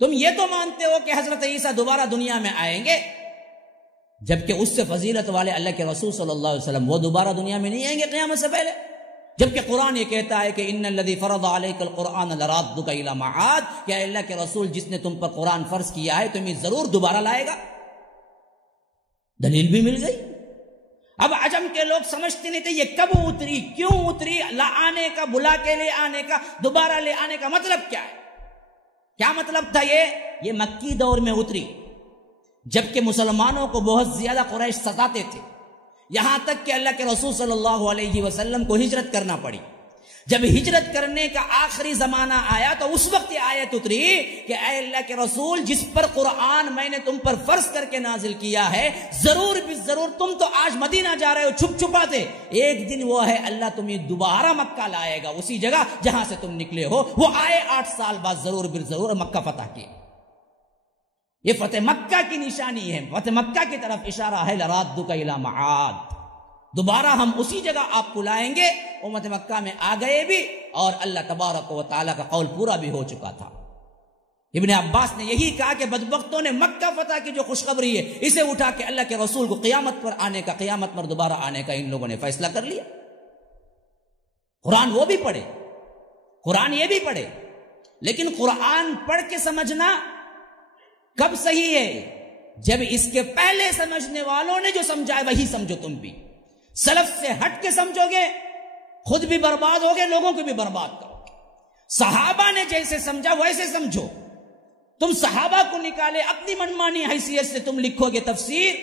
تم یہ تو مانتے ہو کہ حضرت عیسیٰ دوبارہ دنیا میں آئیں گے، جبکہ اس سے فضیلت والے اللہ کے رسول صلی اللہ علیہ وسلم وہ دوبارہ دنیا میں نہیں آئیں گے قیامت سے پہلے، جبکہ قرآن یہ کہتا ہے کہ ان الذی فرض علیک القرآن لرادک الی معاد، کہ اللہ کے رسول جس نے تم پر قرآن فرض کیا ہے تمہیں ضرور دوبارہ لائے گا۔ دلیل بھی مل گئی۔ اب عجم کے لوگ سمجھتے نہیں تھے یہ کب اتری، کیوں اتری، آنے کا، بلا کے لے آنے کا، دوبارہ لے آنے کا مطلب کیا ہے؟ کیا مطلب تھا؟ یہ مکی دور میں اتری، جبکہ مسلمانوں کو بہت زیادہ قریش ستاتے تھے، یہاں تک کہ اللہ کے رسول صلی اللہ علیہ وسلم کو ہجرت کرنا پڑی۔ جب ہجرت کرنے کا آخری زمانہ آیا تو اس وقت یہ آیت اتری کہ اے اللہ کے رسول، جس پر قرآن میں نے تم پر فرض کر کے نازل کیا ہے، ضرور بھی ضرور تم تو آج مدینہ جا رہے ہو چھپ چھپاتے، ایک دن وہ ہے اللہ تمہیں دوبارہ مکہ لائے گا، اسی جگہ جہاں سے تم نکلے ہو۔ وہ آئے 8 سال بعد ضرور بھی ضرور مکہ فتح کیا۔ یہ فتح مکہ کی نشانی ہے، فتح مکہ کی طرف اشارہ ہے، لرادک الی معاد، دوبارہ ہم اسی جگہ آپ کو لائیں گے۔ امت مکہ میں آ گئے بھی اور اللہ تبارک و تعالیٰ کا قول پورا بھی ہو چکا تھا۔ ابن عباس نے یہی کہا کہ بدبختوں نے مکہ فتح کی جو خوشخبری ہے اسے اٹھا کے اللہ کے رسول کو قیامت پر آنے کا، قیامت پر دوبارہ آنے کا ان لوگوں نے فیصلہ کر لیا۔ قرآن وہ بھی پڑھے، قرآن یہ بھی پڑھے، لیکن قرآن پڑھ کے سمجھنا کب صحیح ہے؟ جب اس کے پہلے سمجھنے والوں نے جو سمجھا ہے وہی سمجھو تم بھی۔ سلف سے ہٹ کے سمجھو گے خود بھی برباد ہوگے، لوگوں کو بھی برباد کرو گے۔ صحابہ نے جیسے سمجھا ویسے سمجھو۔ تم صحابہ کو نکالے اپنی منمانی حیثیت سے تم لکھو گے تفسیر،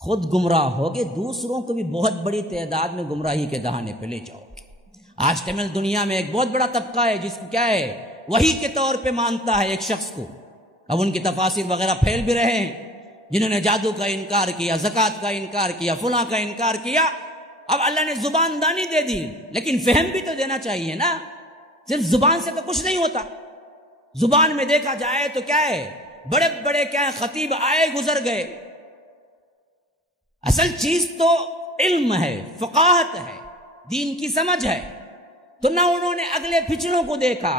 خود گمراہ ہوگے، دوسروں کو بھی بہت بڑی تعداد میں گمراہی کے دہانے پہ لے جاؤ گے۔ آج تمل دنیا میں ایک بہت بڑا طبقہ ہے جس کو کیا ہے، وحی کے طور پہ مانتا ہے ایک شخص کو۔ اب ان کی تفاسیر وغیرہ پھیل بھی رہے ہیں، جنہوں نے جادو کا انکار کیا، زکوٰۃ کا انکار کیا، فلاں کا انکار کیا۔ اب اللہ نے زبان دانی دے دی، لیکن فہم بھی تو دینا چاہیے نا، صرف زبان سے تو کچھ نہیں ہوتا۔ زبان میں دیکھا جائے تو کیا ہے، بڑے بڑے کیا خطیب آئے گزر گئے، اصل چیز تو علم ہے، فقاہت ہے، دین کی سمجھ ہے۔ تو نہ انہوں نے اگلے پچھلوں کو دیکھا،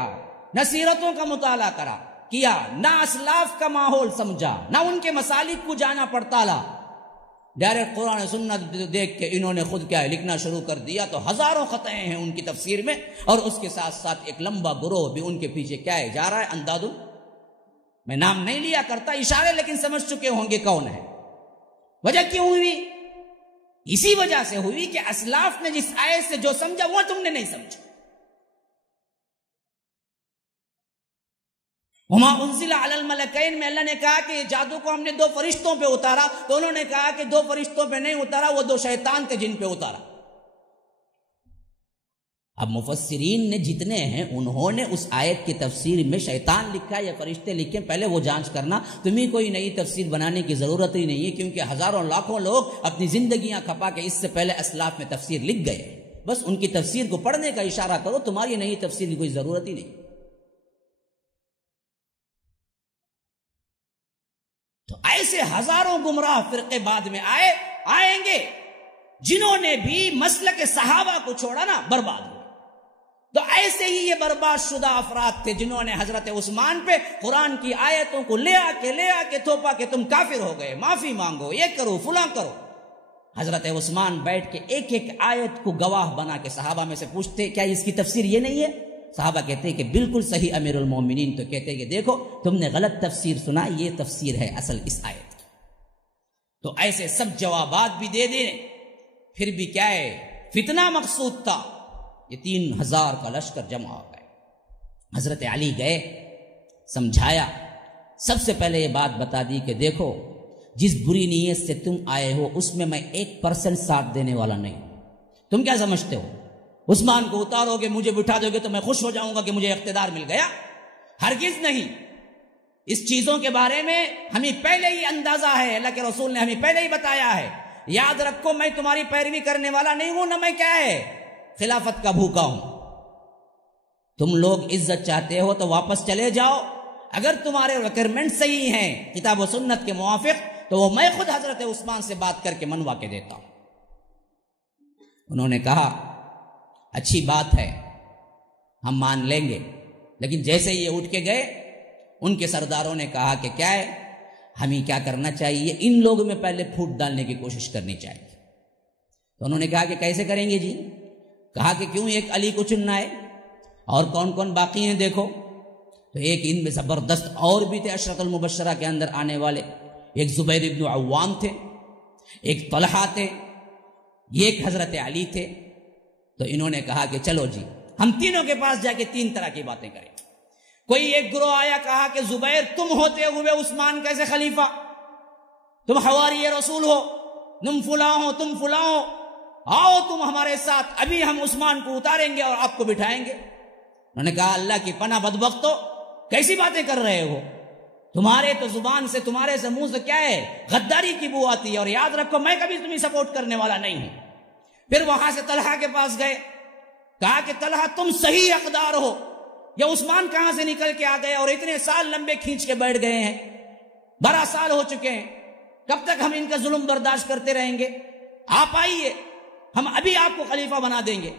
نہ سیرتوں کا مطالعہ کیا، نہ اسلاف کا ماحول سمجھا، نہ ان کے مسالک کو جانا پڑتالا، ڈائریکٹ قرآن سنت دیکھ کے انہوں نے خود کیا ہے لکھنا شروع کر دیا۔ تو ہزاروں خطائیں ہیں ان کی تفسیر میں، اور اس کے ساتھ ساتھ ایک لمبا گروہ بھی ان کے پیچھے کیا ہے جا رہا ہے، انداد۔ میں نام نہیں لیا کرتا، اشارے لیکن سمجھ چکے ہوں گے کون ہے۔ وجہ کیوں ہوئی؟ اسی وجہ سے ہوئی کہ اسلاف نے جس آیت سے جو سمجھا وہ تم نے نہیں سمجھا۔ وما انزل علی الملکین میں اللہ نے کہا کہ جادو کو ہم نے 2 فرشتوں پہ اتارا، تو انہوں نے کہا کہ 2 فرشتوں پہ نہیں اتارا، وہ 2 شیطان تھے جن پہ اتارا۔ اب مفسرین نے جتنے ہیں انہوں نے اس آیت کی تفسیر میں شیطان لکھا یا فرشتے لکھے، پہلے وہ جانچ کرنا، تمہیں کوئی نئی تفسیر بنانے کی ضرورت ہی نہیں ہے، کیونکہ ہزاروں لاکھوں لوگ اپنی زندگیاں کھپا کے اس سے پہلے اسلاف میں تفسیر لکھ گئے، بس ان کی تفسیر کو پڑھنے کا اشارہ کرو، تمہاری نئی تفسیر کی کوئی ضرورت ہی نہیں۔ تو ایسے ہزاروں گمراہ فرقے بعد میں آئیں گے، جنہوں نے بھی مسلک صحابہ کو چھوڑا نا برباد ہوئے۔ تو ایسے ہی یہ برباد شدہ افراد تھے جنہوں نے حضرت عثمان پہ قرآن کی آیتوں کو لے آ کے تھوپا کہ تم کافر ہو گئے، معافی مانگو، یہ کرو فلاں کرو۔ حضرت عثمان بیٹھ کے ایک ایک آیت کو گواہ بنا کے صحابہ میں سے پوچھتے کیا اس کی تفسیر یہ نہیں ہے؟ صحابہ کہتے کہ بالکل صحیح امیر المومنین، تو کہتے کہ دیکھو تم نے غلط تفسیر سنا، یہ تفسیر ہے اصل اس آیت کی۔ تو ایسے سب جوابات بھی دے دیں، پھر بھی کیا ہے، فتنہ مقصود تھا۔ یہ 3000 کا لشکر جمع ہو گئے، حضرت علی گئے، سمجھایا، سب سے پہلے یہ بات بتا دی کہ دیکھو جس بری نیت سے تم آئے ہو اس میں 1% ساتھ دینے والا نہیں ہوں۔ تم کیا سمجھتے ہو عثمان کو اتارو گے، مجھے بٹھا دو گے تو میں خوش ہو جاؤں گا کہ مجھے اقتدار مل گیا؟ ہرگز نہیں۔ اس چیزوں کے بارے میں ہمیں پہلے ہی اندازہ ہے، اللہ کے رسول نے ہمیں پہلے ہی بتایا ہے۔ یاد رکھو میں تمہاری پیروی کرنے والا نہیں ہوں، نہ میں کیا ہے خلافت کا بھوکا ہوں۔ تم لوگ عزت چاہتے ہو تو واپس چلے جاؤ، اگر تمہارے ریکوائرمنٹ صحیح ہیں کتاب و سنت کے موافق تو وہ میں خود حضرت عثمان سے بات کر کے منوا کے دیتا ہوں۔ انہوں نے کہا اچھی بات ہے، ہم مان لیں گے، لیکن جیسے یہ اٹھ کے گئے ان کے سرداروں نے کہا کہ کیا ہے ہمیں کیا کرنا چاہیے، ان لوگوں میں پہلے پھوٹ ڈالنے کی کوشش کرنی چاہیے۔ تو انہوں نے کہا کہ کیسے کریں گے جی؟ کہا کہ کیوں ایک علی کو چننا ہے، اور کون کون باقی ہیں دیکھو۔ تو ایک ان میں زبردست اور بھی تھے عشرۃ المبشرہ کے اندر آنے والے، ایک زبیر ابن عوام تھے، ایک طلحہ تھے، ایک حضرت علی تھے۔ تو انہوں نے کہا کہ چلو جی ہم تینوں کے پاس جا کے تین طرح کی باتیں کریں۔ کوئی ایک گروہ آیا، کہا کہ زبیر تم ہوتے ہوئے عثمان کیسے خلیفہ، تم حواری رسول ہو، تم فلاں ہو، تم فلاں ہو، آؤ تم ہمارے ساتھ، ابھی ہم عثمان کو اتاریں گے اور آپ کو بٹھائیں گے۔ انہوں نے کہا اللہ کی پناہ بدبختو، کیسی باتیں کر رہے ہو، تمہارے تو زبان سے تمہارے سے منہ سے کیا ہے غداری کی بو آتی ہے، اور یاد رکھو میں کبھی تمہیں سپورٹ کرنے والا نہیں ہوں۔ پھر وہاں سے طلحہ کے پاس گئے، کہا کہ طلحہ تم صحیح حقدار ہو، یہ عثمان کہاں سے نکل کے آ گئے اور اتنے سال لمبے کھینچ کے بیٹھ گئے ہیں، 12 سال ہو چکے ہیں، کب تک ہم ان کا ظلم برداشت کرتے رہیں گے؟ آپ آئیے، ہم ابھی آپ کو خلیفہ بنا دیں گے۔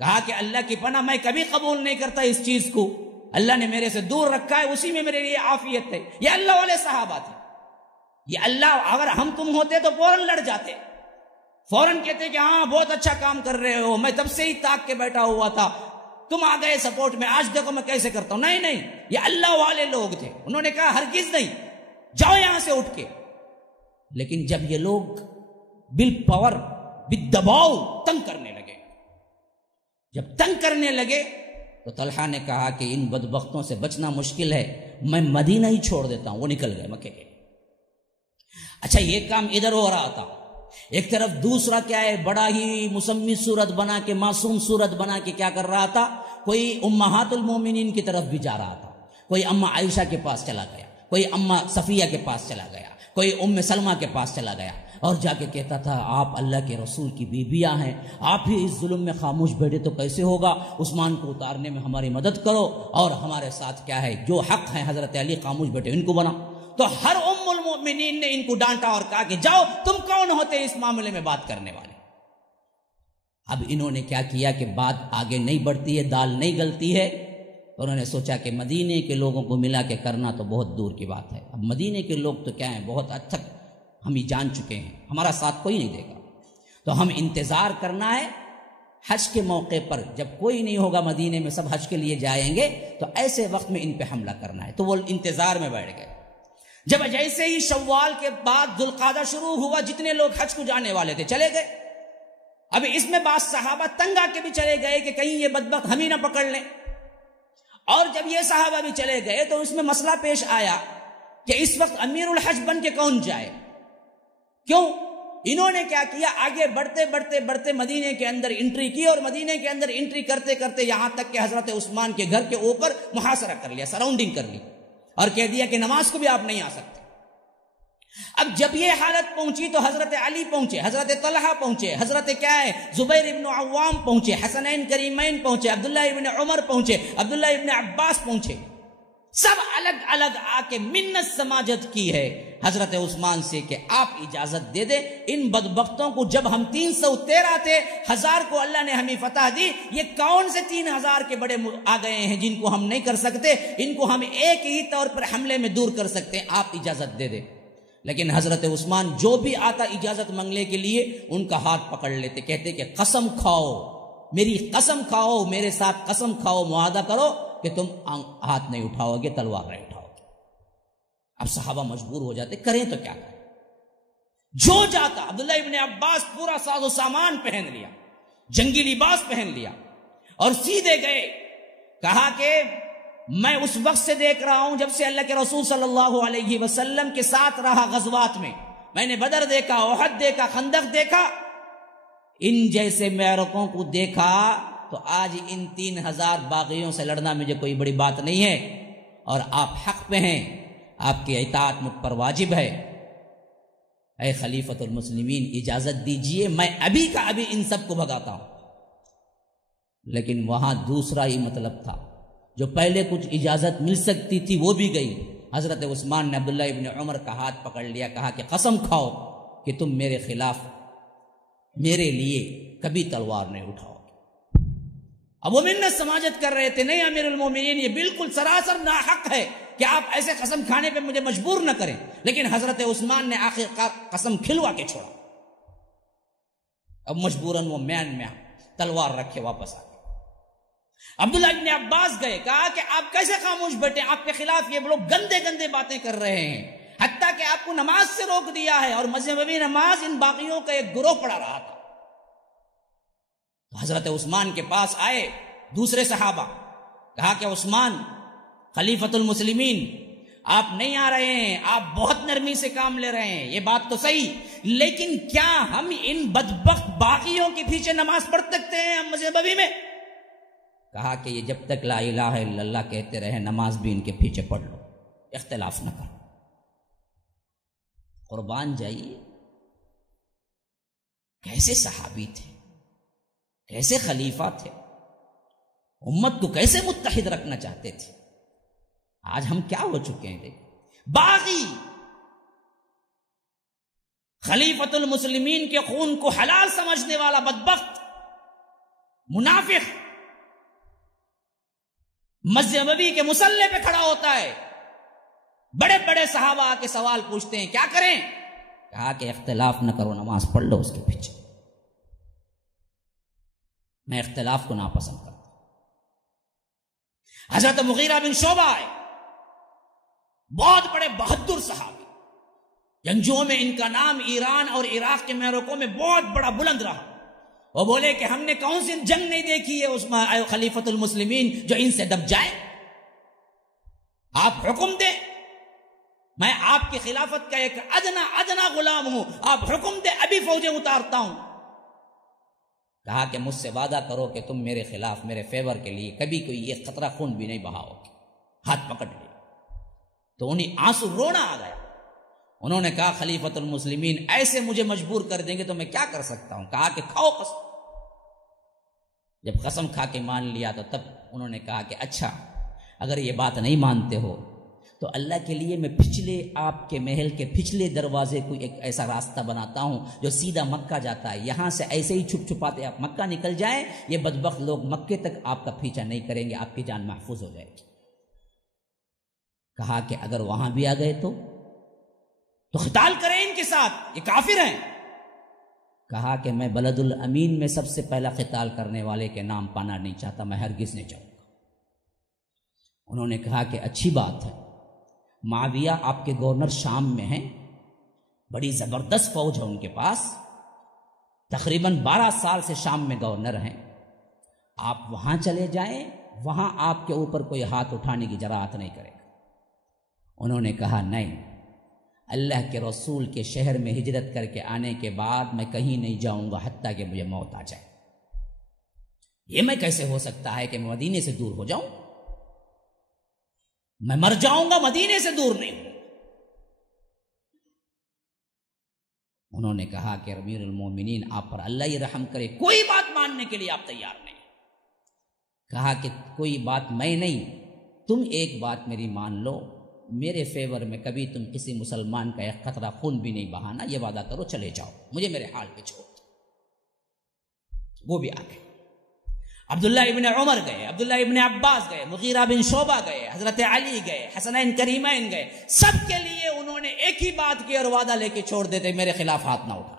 کہا کہ اللہ کی پناہ میں کبھی قبول نہیں کرتا اس چیز کو، اللہ نے میرے سے دور رکھا ہے، اسی میں میرے لیے عافیت ہے۔ یہ اللہ والے صحابہ تھے، یہ اللہ، اگر ہم تم ہوتے تو فوراً لڑ جاتے، فوراً کہتے کہ ہاں بہت اچھا کام کر رہے ہو، میں تب سے ہی تاک کے بیٹھا ہوا تھا، تم آ گئے سپورٹ میں، آج دیکھو میں کیسے کرتا ہوں۔ نہیں نہیں، یہ اللہ والے لوگ تھے۔ انہوں نے کہا ہرگز نہیں، جاؤ یہاں سے اٹھ کے۔ لیکن جب یہ لوگ بل پاور بالدباؤ تنگ کرنے لگے، جب تنگ کرنے لگے تو طلحہ نے کہا کہ ان بدبختوں سے بچنا مشکل ہے، میں مدینہ ہی چھوڑ دیتا ہوں۔ وہ نکل گئے مکے کے۔ اچھا یہ کام ادھر ہو رہا تھا، ایک طرف دوسرا کیا ہے بڑا ہی مسمی صورت بنا کے، معصوم صورت بنا کے کیا کر رہا تھا، کوئی امہات المومنین کی طرف بھی جا رہا تھا، کوئی اماں عائشہ کے پاس چلا گیا، کوئی اماں صفیہ کے پاس چلا گیا، کوئی ام سلمہ کے پاس چلا گیا، اور جا کے کہتا تھا آپ اللہ کے رسول کی بیویاں ہیں، آپ ہی اس ظلم میں خاموش بیٹھے تو کیسے ہوگا، عثمان کو اتارنے میں ہماری مدد کرو، اور ہمارے ساتھ کیا ہے جو حق ہے حضرت علی خاموش بیٹھے ان کو بنا۔ تو ہر ام المؤمنین نے ان کو ڈانٹا اور کہا کہ جاؤ، تم کون ہوتے اس معاملے میں بات کرنے والے۔ اب انہوں نے کیا کیا کہ بات آگے نہیں بڑھتی ہے، دال نہیں گلتی ہے، انہوں نے سوچا کہ مدینے کے لوگوں کو ملا کے کرنا تو بہت دور کی بات ہے، اب مدینے کے لوگ تو کیا ہیں بہت حد تک ہم ہی جان چکے ہیں، ہمارا ساتھ کوئی نہیں دے گا، تو ہم انتظار کرنا ہے حج کے موقع پر، جب کوئی نہیں ہوگا مدینے میں، سب حج کے لیے جائیں گے، تو ایسے وقت میں ان پہ حملہ کرنا ہے۔ تو وہ انتظار میں بیٹھ گئے۔ جب جیسے ہی شوال کے بعد ذوالقعدہ شروع ہوا، جتنے لوگ حج کو جانے والے تھے چلے گئے۔ اب اس میں بعض صحابہ تنگ آ کے بھی چلے گئے کہ کہیں یہ بدبخت ہم ہی نہ پکڑ لیں، اور جب یہ صحابہ بھی چلے گئے تو اس میں مسئلہ پیش آیا کہ اس وقت امیر الحج بن کے کون جائے؟ کیوں؟ انہوں نے کیا کیا، آگے بڑھتے بڑھتے بڑھتے مدینے کے اندر انٹری کی، اور مدینے کے اندر انٹری کرتے کرتے یہاں تک کہ حضرت عثمان کے گھر کے اوپر محاصرہ کر لیا، سراؤنڈنگ کر لی، اور کہہ دیا کہ نماز کو بھی آپ نہیں آ سکتے۔ اب جب یہ حالت پہنچی تو حضرت علی پہنچے، حضرت طلحہ پہنچے، حضرت کیا ہے زبیر ابن عوام پہنچے، حسنین کریمین پہنچے، عبداللہ ابن عمر پہنچے، عبداللہ ابن عباس پہنچے، سب الگ الگ آ کے منت سماجت کی ہے حضرت عثمان سے کہ آپ اجازت دے دیں ان بدبختوں کو، جب ہم 313 تھے، 1000 کو اللہ نے ہمیں فتح دی، یہ کون سے 3000 کے بڑے آ گئے ہیں جن کو ہم نہیں کر سکتے، ان کو ہم ایک ہی طور پر حملے میں دور کر سکتے ہیں، آپ اجازت دے دیں۔ لیکن حضرت عثمان جو بھی آتا اجازت مانگنے کے لیے ان کا ہاتھ پکڑ لیتے، کہتے کہ قسم کھاؤ، میری قسم کھاؤ، میرے ساتھ قسم کھاؤ، معاہدہ کرو کہ تم ہاتھ نہیں اٹھاؤ گے، تلوار نہیں اٹھاؤ گے۔ اب صحابہ مجبور ہو جاتے، کریں تو کیا کریں؟ جو جاتا، عبداللہ ابن عباس پورا ساز و سامان پہن لیا، جنگی لباس پہن لیا، اور سیدھے گئے، کہا کہ میں اس وقت سے دیکھ رہا ہوں جب سے اللہ کے رسول صلی اللہ علیہ وسلم کے ساتھ رہا غزوات میں نے بدر دیکھا، احد دیکھا، خندق دیکھا، ان جیسے معرکوں کو دیکھا تو آج ان 3000 باغیوں سے لڑنا مجھے کوئی بڑی بات نہیں ہے، اور آپ حق پہ ہیں، آپ کی اطاعت مجھ پر واجب ہے، اے خلیفۃ المسلمین اجازت دیجئے میں ابھی کا ابھی ان سب کو بھگاتا ہوں۔ لیکن وہاں دوسرا ہی مطلب تھا، جو پہلے کچھ اجازت مل سکتی تھی وہ بھی گئی۔ حضرت عثمان نے عبداللہ ابن عمر کا ہاتھ پکڑ لیا، کہا کہ قسم کھاؤ کہ تم میرے خلاف میرے لیے کبھی تلوار نہیں اٹھاؤ۔ اب وہ منت سماجت کر رہے تھے، نہیں امیر المومنین یہ بالکل سراسر ناحق ہے کہ آپ ایسے قسم کھانے پہ مجھے مجبور نہ کریں، لیکن حضرت عثمان نے آخر کار قسم کھلوا کے چھوڑا۔ اب مجبوراً وہ میان میں تلوار رکھے واپس آ گئے۔ عبداللہ ابن عباس گئے، کہا کہ آپ کیسے خاموش بیٹھے، آپ کے خلاف یہ لوگ گندے گندے باتیں کر رہے ہیں، حتیٰ کہ آپ کو نماز سے روک دیا ہے، اور مذہبی نماز ان باغیوں کا ایک گروہ پڑھا رہا تھا۔ حضرت عثمان کے پاس آئے دوسرے صحابہ، کہا کہ عثمان خلیفۃ المسلمین آپ نہیں آ رہے ہیں، آپ بہت نرمی سے کام لے رہے ہیں، یہ بات تو صحیح، لیکن کیا ہم ان بدبخت باغیوں کے پیچھے نماز پڑھ سکتے ہیں ہم مذہبی میں؟ کہا کہ یہ جب تک لا الہ الا اللہ کہتے رہے نماز بھی ان کے پیچھے پڑھ لو، اختلاف نہ کرو۔ قربان جائیے، کیسے صحابی تھے، کیسے خلیفہ تھے، امت کو کیسے متحد رکھنا چاہتے تھے۔ آج ہم کیا ہو چکے ہیں؟ دیکھیں، باغی خلیفۃ المسلمین کے خون کو حلال سمجھنے والا بدبخت منافق مسجد نبوی کے مصلی پہ کھڑا ہوتا ہے، بڑے بڑے صحابہ آ کے سوال پوچھتے ہیں کیا کریں؟ کہا کہ اختلاف نہ کرو، نماز پڑھ لو اس کے پیچھے۔ میں اختلاف کو ناپسند کرتا ہوں۔ حضرت مغیرہ بن شعبہ آئے، بہت بڑے بہادر صحابی، جنگجوؤں میں ان کا نام ایران اور عراق کے معرکوں میں بہت بڑا بلند رہا۔ وہ بولے کہ ہم نے کون سی جنگ نہیں دیکھی ہے اس میں خلیفۃ المسلمین جو ان سے دب جائے، آپ حکم دیں، میں آپ کی خلافت کا ایک ادنا غلام ہوں، آپ حکم دیں ابھی فوجیں اتارتا ہوں۔ کہا کہ مجھ سے وعدہ کرو کہ تم میرے خلاف میرے فیور کے لیے کبھی کوئی یہ قطرہ خون بھی نہیں بہاؤ گے۔ ہاتھ پکڑ لیا تو انہیں آنسو رونا آ گیا۔ انہوں نے کہا خلیفۃ المسلمین ایسے مجھے مجبور کر دیں گے تو میں کیا کر سکتا ہوں؟ کہا کہ کھاؤ قسم۔ جب قسم کھا کے مان لیا تو تب انہوں نے کہا کہ اچھا اگر یہ بات نہیں مانتے ہو تو اللہ کے لیے میں آپ کے محل کے پچھلے دروازے کو ایک ایسا راستہ بناتا ہوں جو سیدھا مکہ جاتا ہے، یہاں سے ایسے ہی چھپ چھپاتے آپ مکہ نکل جائیں، یہ بدبخت لوگ مکے تک آپ کا پیچھا نہیں کریں گے، آپ کی جان محفوظ ہو جائے گی۔ کہا کہ اگر وہاں بھی آ گئے تو قتال کریں ان کے ساتھ، یہ کافر ہیں۔ کہا کہ میں بلد الامین میں سب سے پہلا قتال کرنے والے کے نام پانا نہیں چاہتا، میں ہرگز نہیں چاہوں گا۔ انہوں نے کہا کہ اچھی بات ہے، معاویہ آپ کے گورنر شام میں ہیں، بڑی زبردست فوج ہے ان کے پاس، تقریباً 12 سال سے شام میں گورنر ہیں، آپ وہاں چلے جائیں، وہاں آپ کے اوپر کوئی ہاتھ اٹھانے کی جرأت نہیں کرے گا۔ انہوں نے کہا نہیں، اللہ کے رسول کے شہر میں ہجرت کر کے آنے کے بعد میں کہیں نہیں جاؤں گا حتیٰ کہ مجھے موت آ جائے۔ یہ میں کیسے ہو سکتا ہے کہ میں مدینے سے دور ہو جاؤں؟ میں مر جاؤں گا، مدینے سے دور نہیں ہوں۔ انہوں نے کہا کہ امیر المومنین آپ پر اللہ ہی رحم کرے، کوئی بات ماننے کے لیے آپ تیار نہیں۔ کہا کہ کوئی بات میں نہیں، تم ایک بات میری مان لو، میرے فیور میں کبھی تم کسی مسلمان کا ایک قطرہ خون بھی نہیں بہانا، یہ وعدہ کرو، چلے جاؤ، مجھے میرے حال پہ چھوڑ دو۔ وہ بھی آ گئے، عبداللہ ابن عمر گئے، عبداللہ ابن عباس گئے، مغیرہ بن شعبہ گئے، حضرت علی گئے، حسنین کریمین گئے، سب کے لیے انہوں نے ایک ہی بات کی اور وعدہ لے کے چھوڑ دیتے، میرے خلاف ہاتھ نہ اٹھا،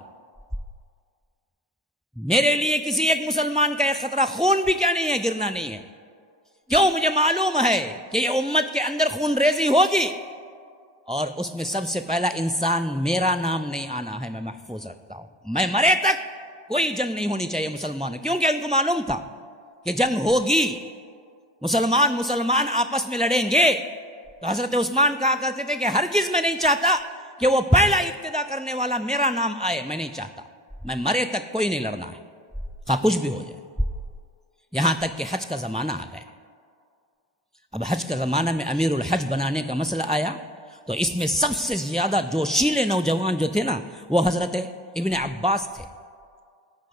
میرے لیے کسی ایک مسلمان کا ایک قطرہ خون بھی کیا نہیں ہے، گرنا نہیں ہے۔ کیوں؟ مجھے معلوم ہے کہ یہ امت کے اندر خون ریزی ہوگی اور اس میں سب سے پہلا انسان میرا نام نہیں آنا ہے، میں محفوظ رکھتا ہوں، میں مرے تک کوئی جنگ نہیں ہونی چاہیے مسلمان، کیونکہ ان کو معلوم تھا کہ جنگ ہوگی، مسلمان آپس میں لڑیں گے۔ تو حضرت عثمان کہا کرتے تھے کہ ہرگز میں نہیں چاہتا کہ وہ پہلا ابتدا کرنے والا میرا نام آئے، میں نہیں چاہتا، میں مرے تک کوئی نہیں لڑنا ہے، خواہ کچھ بھی ہو جائے۔ یہاں تک کہ حج کا زمانہ آ گیا، اب حج کا زمانہ میں امیر الحج بنانے کا مسئلہ آیا تو اس میں سب سے زیادہ جو شیلے نوجوان جو تھے نا وہ حضرت ابن عباس تھے،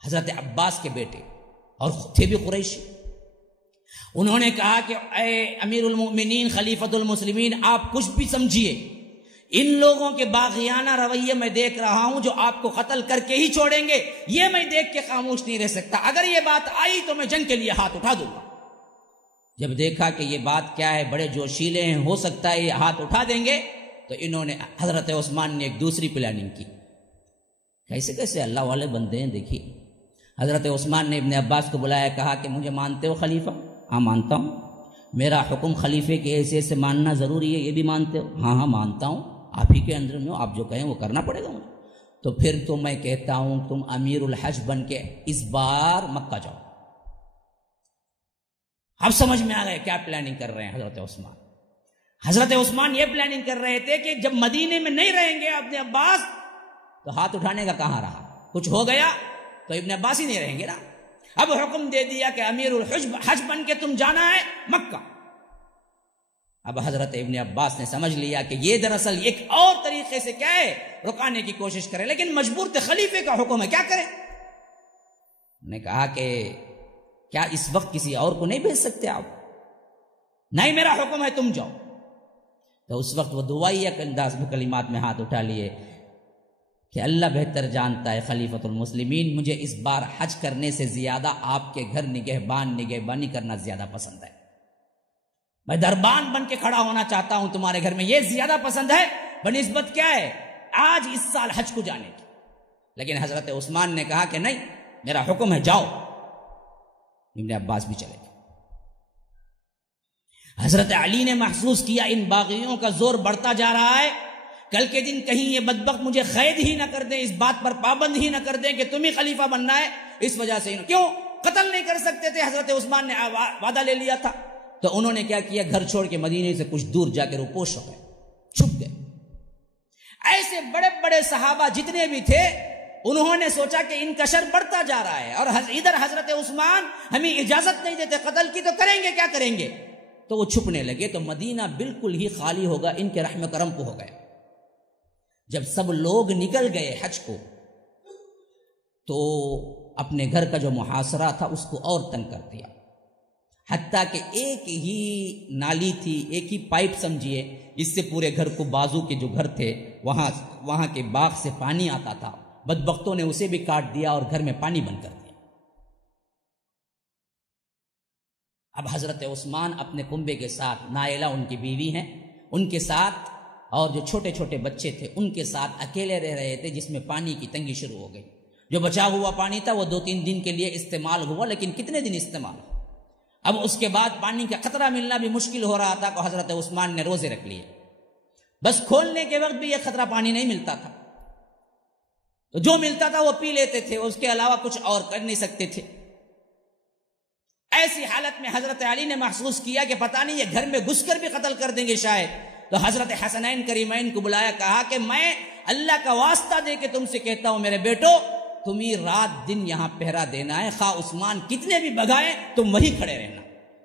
حضرت عباس کے بیٹے، اور تھے بھی قریشی۔ انہوں نے کہا کہ اے امیر المؤمنین خلیفۃ المسلمین، آپ کچھ بھی سمجھیے، ان لوگوں کے باغیانہ رویے میں دیکھ رہا ہوں جو آپ کو قتل کر کے ہی چھوڑیں گے، یہ میں دیکھ کے خاموش نہیں رہ سکتا، اگر یہ بات آئی تو میں جنگ کے لیے ہاتھ اٹھا دوں گا۔ جب دیکھا کہ یہ بات کیا ہے، بڑے جوشیلے ہیں، ہو سکتا ہے یہ ہاتھ اٹھا دیں گے، تو انہوں نے حضرت عثمان نے ایک دوسری پلاننگ کی۔ کیسے کیسے اللہ والے بندے ہیں، دیکھیے حضرت عثمان نے ابن عباس کو بلایا، کہا کہ مجھے مانتے ہو خلیفہ؟ ہاں مانتا ہوں۔ میرا حکم خلیفے کے حیثیت سے ماننا ضروری ہے، یہ بھی مانتے ہو؟ ہاں ہاں مانتا ہوں، آپ ہی کے اندر میں ہو، آپ جو کہیں وہ کرنا پڑے گا مجھے۔ تو پھر تو میں کہتا ہوں تم امیر الحج بن کے اس بار مکہ جاؤ۔ اب سمجھ میں آ گئے کیا پلاننگ کر رہے ہیں حضرت عثمان۔ حضرت عثمان یہ پلاننگ کر رہے تھے کہ جب مدینے میں نہیں رہیں گے ابن عباس تو ہاتھ اٹھانے کا کہاں رہا، کچھ ہو گیا تو ابن عباس ہی نہیں رہیں گے نا۔ اب حکم دے دیا کہ امیر الحج بن کے تم جانا ہے مکہ۔ اب حضرت ابن عباس نے سمجھ لیا کہ یہ دراصل ایک اور طریقے سے کیا ہے، رکانے کی کوشش کرے، لیکن مجبور تھے، خلیفے کا حکم ہے، کیا کریں؟ نے کہا کہ کیا اس وقت کسی اور کو نہیں بھیج سکتے آپ؟ نہیں، میرا حکم ہے، تم جاؤ۔ تو اس وقت وہ دعائیہ انداز میں کلمات میں ہاتھ اٹھا لیے کہ اللہ بہتر جانتا ہے خلیفۃ المسلمین، مجھے اس بار حج کرنے سے زیادہ آپ کے گھر نگہبانی کرنا زیادہ پسند ہے، میں دربان بن کے کھڑا ہونا چاہتا ہوں تمہارے گھر میں، یہ زیادہ پسند ہے بنسبت کیا ہے آج اس سال حج کو جانے کی۔ لیکن حضرت عثمان نے کہا کہ نہیں، میرا حکم ہے، جاؤ۔ ابن عباس بھی چلے گئے۔ حضرت علی نے محسوس کیا ان باغیوں کا زور بڑھتا جا رہا ہے، کل کے دن کہیں یہ بدبخت مجھے قید ہی نہ کر دیں، اس بات پر پابند ہی نہ کر دیں کہ تم ہی خلیفہ بننا ہے، اس وجہ سے کیوں قتل نہیں کر سکتے تھے؟ حضرت عثمان نے وعدہ لے لیا تھا۔ تو انہوں نے کیا کیا، گھر چھوڑ کے مدینے سے کچھ دور جا کے روپوش ہو گئے، چھپ گئے۔ ایسے بڑے بڑے صحابہ جتنے بھی تھے انہوں نے سوچا کہ ان کا شر بڑھتا جا رہا ہے، اور ادھر حضرت عثمان ہمیں اجازت نہیں دیتے قتل کی، تو کریں گے کیا کریں گے؟ تو وہ چھپنے لگے، تو مدینہ بالکل ہی خالی ہوگا، ان کے رحم کرم کو ہو گئے۔ جب سب لوگ نکل گئے حج کو تو اپنے گھر کا جو محاصرہ تھا اس کو اور تنگ کر دیا، حتیٰ کہ ایک ہی نالی تھی، ایک ہی پائپ سمجھیے، اس سے پورے گھر کو، بازو کے جو گھر تھے وہاں کے باغ سے پانی آتا تھا، بدبختوں نے اسے بھی کاٹ دیا اور گھر میں پانی بند کر دیا۔ اب حضرت عثمان اپنے کنبے کے ساتھ، نائلہ ان کی بیوی ہیں، ان کے ساتھ، اور جو چھوٹے چھوٹے بچے تھے ان کے ساتھ اکیلے رہ رہے تھے، جس میں پانی کی تنگی شروع ہو گئی۔ جو بچا ہوا پانی تھا وہ 2-3 دن کے لیے استعمال ہوا، لیکن کتنے دن استعمال ہوا؟ اب اس کے بعد پانی کا قطرہ ملنا بھی مشکل ہو رہا تھا، تو حضرت عثمان نے روزے رکھ لیے، بس کھولنے کے وقت بھی یہ قطرہ پانی نہیں ملتا تھا، تو جو ملتا تھا وہ پی لیتے تھے، اس کے علاوہ کچھ اور کر نہیں سکتے تھے۔ ایسی حالت میں حضرت علی نے محسوس کیا کہ پتہ نہیں یہ گھر میں گھس کر بھی قتل کر دیں گے شاید، تو حضرت حسنین کریمین کو بلایا، کہا کہ میں اللہ کا واسطہ دے کے تم سے کہتا ہوں میرے بیٹو، تمہیں رات دن یہاں پہرا دینا ہے، خواہ عثمان کتنے بھی بگائیں تم وہی کھڑے رہنا۔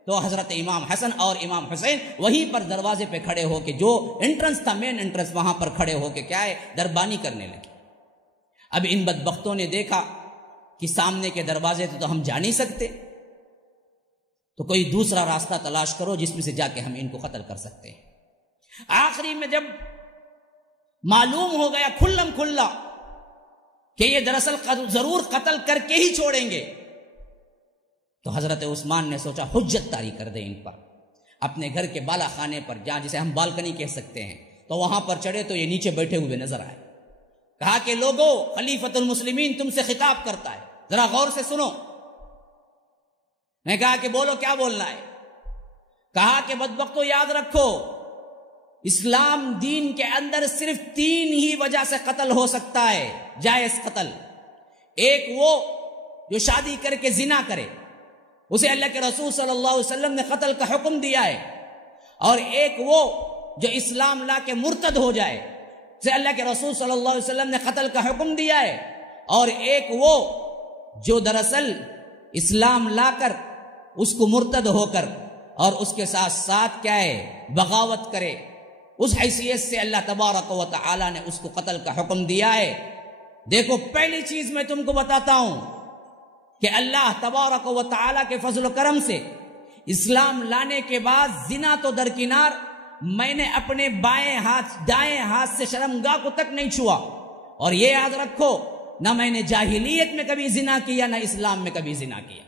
تو حضرت امام حسن اور امام حسین وہیں پر دروازے پہ کھڑے ہو کے، جو انٹرنس تھا مین انٹرنس، وہاں پر کھڑے ہو کے کیا ہے دربانی کرنے لگے۔ اب ان بدبختوں نے دیکھا کہ سامنے کے دروازے تو ہم جا نہیں سکتے، تو کوئی دوسرا راستہ تلاش کرو جس میں سے جا کے ہم ان کو قتل کر سکتے ہیں۔ آخری میں جب معلوم ہو گیا کھلم کھلا کہ یہ دراصل ضرور قتل کر کے ہی چھوڑیں گے، تو حضرت عثمان نے سوچا حجت طاری کر دیں ان پر، اپنے گھر کے بالا خانے پر، جہاں جسے ہم بالکنی کہہ سکتے ہیں، تو وہاں پر چڑھے تو یہ نیچے بیٹھے ہوئے نظر آئے۔ کہا کہ لوگو، خلیفۃ المسلمین تم سے خطاب کرتا ہے، ذرا غور سے سنو۔ میں کہا کہ بولو، کیا بولنا ہے؟ کہا کہ بدبختو یاد رکھو، اسلام دین کے اندر صرف 3 ہی وجہ سے قتل ہو سکتا ہے، جائز قتل۔ ایک وہ جو شادی کر کے زنا کرے، اسے اللہ کے رسول صلی اللہ علیہ وسلم نے قتل کا حکم دیا ہے، اور ایک وہ جو اسلام لا کے مرتد ہو جائے، اسے اللہ کے رسول صلی اللہ علیہ وسلم نے قتل کا حکم دیا ہے، اور ایک وہ جو دراصل اسلام لا کر اس کو مرتد ہو کر اور اس کے ساتھ ساتھ کیا ہے بغاوت کرے، اس حیثیت سے اللہ تبارک و تعالی نے اس کو قتل کا حکم دیا ہے۔ دیکھو پہلی چیز میں تم کو بتاتا ہوں کہ اللہ تبارک و تعالی کے فضل و کرم سے اسلام لانے کے بعد زنا تو درکنار، میں نے اپنے دائیں ہاتھ سے شرمگاہ کو تک نہیں چھوا۔ اور یہ یاد رکھو، نہ میں نے جاہلیت میں کبھی زنا کیا، نہ اسلام میں کبھی زنا کیا۔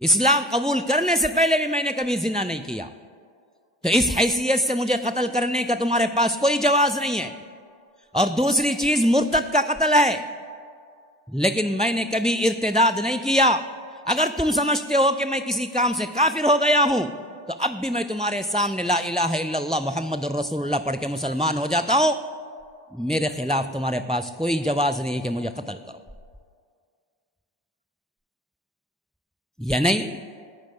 اسلام قبول کرنے سے پہلے بھی میں نے کبھی زنا نہیں کیا۔ تو اس حیثیت سے مجھے قتل کرنے کا تمہارے پاس کوئی جواز نہیں ہے۔ اور دوسری چیز مرتد کا قتل ہے، لیکن میں نے کبھی ارتداد نہیں کیا۔ اگر تم سمجھتے ہو کہ میں کسی کام سے کافر ہو گیا ہوں تو اب بھی میں تمہارے سامنے لا الہ الا اللہ محمد الرسول اللہ پڑھ کے مسلمان ہو جاتا ہوں۔ میرے خلاف تمہارے پاس کوئی جواز نہیں ہے کہ مجھے قتل کرو، یا نہیں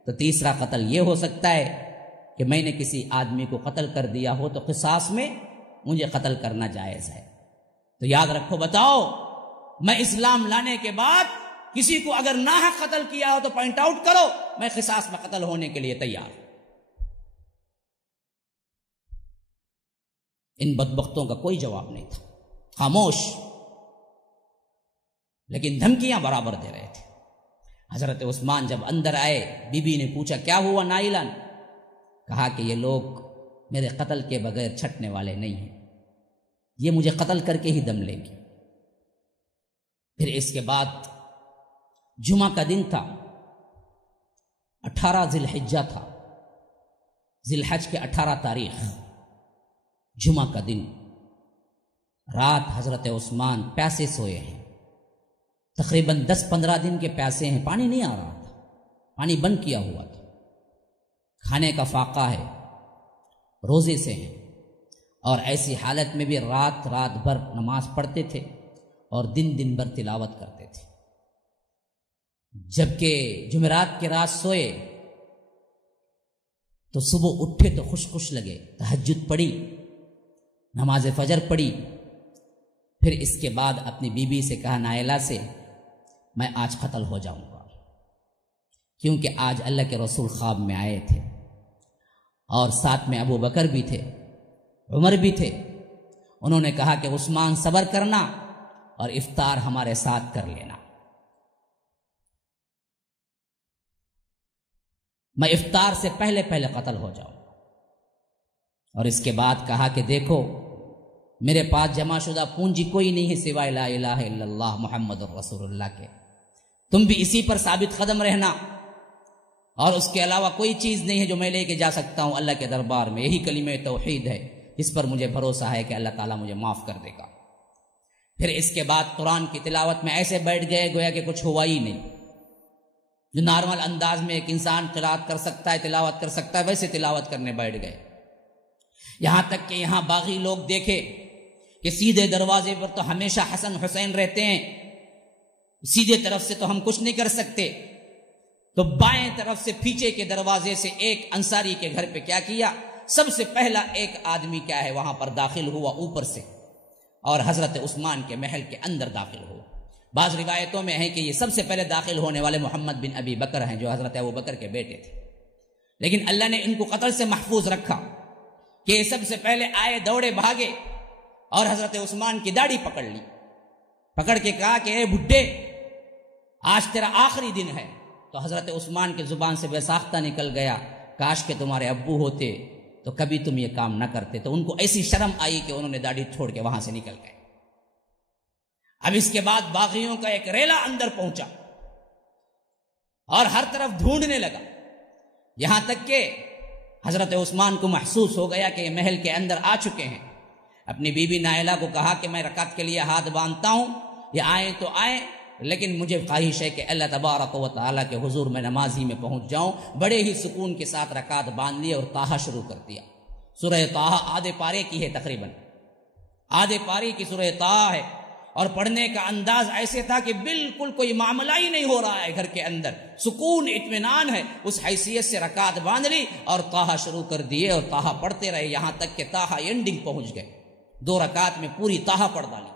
تو تیسرا قتل یہ ہو سکتا ہے کہ میں نے کسی آدمی کو قتل کر دیا ہو تو قصاص میں مجھے قتل کرنا جائز ہے۔ تو یاد رکھو، بتاؤ میں اسلام لانے کے بعد کسی کو اگر ناحق قتل کیا ہو تو پوائنٹ آؤٹ کرو، میں قصاص میں قتل ہونے کے لیے تیار ہوں۔ ان بدبختوں کا کوئی جواب نہیں تھا، خاموش، لیکن دھمکیاں برابر دے رہے تھے۔ حضرت عثمان جب اندر آئے، بی بی نے پوچھا کیا ہوا نائلان؟ کہا کہ یہ لوگ میرے قتل کے بغیر چھٹنے والے نہیں ہیں، یہ مجھے قتل کر کے ہی دم لیں گے۔ پھر اس کے بعد جمعہ کا دن تھا، 18 ذی الحجہ تھا، ذی الحج کے 18 تاریخ جمعہ کا دن، رات حضرت عثمان پیاسے سوئے ہیں، تقریباً 10-15 دن کے پیاسے ہیں، پانی نہیں آ رہا تھا، پانی بند کیا ہوا تھا، کھانے کا فاقہ ہے، روزے سے ہیں، اور ایسی حالت میں بھی رات بھر نماز پڑھتے تھے اور دن بھر تلاوت کرتے تھے۔ جبکہ جمعرات کے رات سوئے تو صبح اٹھے تو خوش لگے، تہجد پڑھی، نماز فجر پڑھی، پھر اس کے بعد اپنی بیوی سے کہا نائلہ سے میں آج قتل ہو جاؤں گا، کیونکہ آج اللہ کے رسول خواب میں آئے تھے اور ساتھ میں ابو بکر بھی تھے، عمر بھی تھے۔ انہوں نے کہا کہ عثمان صبر کرنا اور افطار ہمارے ساتھ کر لینا، میں افطار سے پہلے قتل ہو جاؤں۔ اور اس کے بعد کہا کہ دیکھو میرے پاس جمع شدہ پونجی کوئی نہیں ہے سوائے لا الہ الا اللہ محمد الرسول اللہ کے، تم بھی اسی پر ثابت قدم رہنا، اور اس کے علاوہ کوئی چیز نہیں ہے جو میں لے کے جا سکتا ہوں اللہ کے دربار میں، یہی کلمہ توحید ہے جس پر مجھے بھروسہ ہے کہ اللہ تعالیٰ مجھے معاف کر دے گا۔ پھر اس کے بعد قرآن کی تلاوت میں ایسے بیٹھ گئے گویا کہ کچھ ہوا ہی نہیں، جو نارمل انداز میں ایک انسان قرات کر سکتا ہے، تلاوت کر سکتا ہے، ویسے تلاوت کرنے بیٹھ گئے۔ یہاں تک کہ یہاں باغی لوگ دیکھے کہ سیدھے دروازے پر تو ہمیشہ حسن حسین رہتے ہیں، سیدھے طرف سے تو ہم کچھ نہیں کر سکتے، تو بائیں طرف سے پیچھے کے دروازے سے ایک انصاری کے گھر پہ کیا کیا، سب سے پہلا ایک آدمی کیا ہے وہاں پر داخل ہوا اوپر سے، اور حضرت عثمان کے محل کے اندر داخل ہوا۔ بعض روایتوں میں ہے کہ یہ سب سے پہلے داخل ہونے والے محمد بن ابی بکر ہیں، جو حضرت ابو بکر کے بیٹے تھے، لیکن اللہ نے ان کو قتل سے محفوظ رکھا کہ یہ سب سے پہلے آئے، دوڑے بھاگے اور حضرت عثمان کی داڑھی پکڑ لی، پکڑ کے کہا کہ اے بڈھے آج تیرا آخری دن ہے۔ تو حضرت عثمان کے زبان سے بے ساختہ نکل گیا، کاش کہ تمہارے ابو ہوتے تو کبھی تم یہ کام نہ کرتے۔ تو ان کو ایسی شرم آئی کہ انہوں نے داڑھی چھوڑ کے وہاں سے نکل گئے۔ اب اس کے بعد باغیوں کا ایک ریلا اندر پہنچا اور ہر طرف ڈھونڈنے لگا، یہاں تک کہ حضرت عثمان کو محسوس ہو گیا کہ یہ محل کے اندر آ چکے ہیں۔ اپنی بیوی نائلہ کو کہا کہ میں رکعت کے لیے ہاتھ باندھتا ہوں، یہ آئیں تو آئیں، لیکن مجھے خواہش ہے کہ اللہ تبارک و تعالیٰ کے حضور میں نمازی میں پہنچ جاؤں۔ بڑے ہی سکون کے ساتھ رکعت باندھ لی اور طٰہٰ شروع کر دیا۔ سورہ طٰہٰ آدھے پارے کی ہے، تقریباً آدھے پارے کی سورہ طٰہٰ ہے، اور پڑھنے کا انداز ایسے تھا کہ بالکل کوئی معاملہ ہی نہیں ہو رہا ہے، گھر کے اندر سکون اطمینان ہے۔ اس حیثیت سے رکعت باندھ لی اور طٰہٰ شروع کر دیے اور طٰہٰ پڑھتے رہے، یہاں تک کہ طٰہٰ اینڈنگ پہنچ گئے۔ 2 رکعت میں پوری طٰہٰ پڑھ ڈالی۔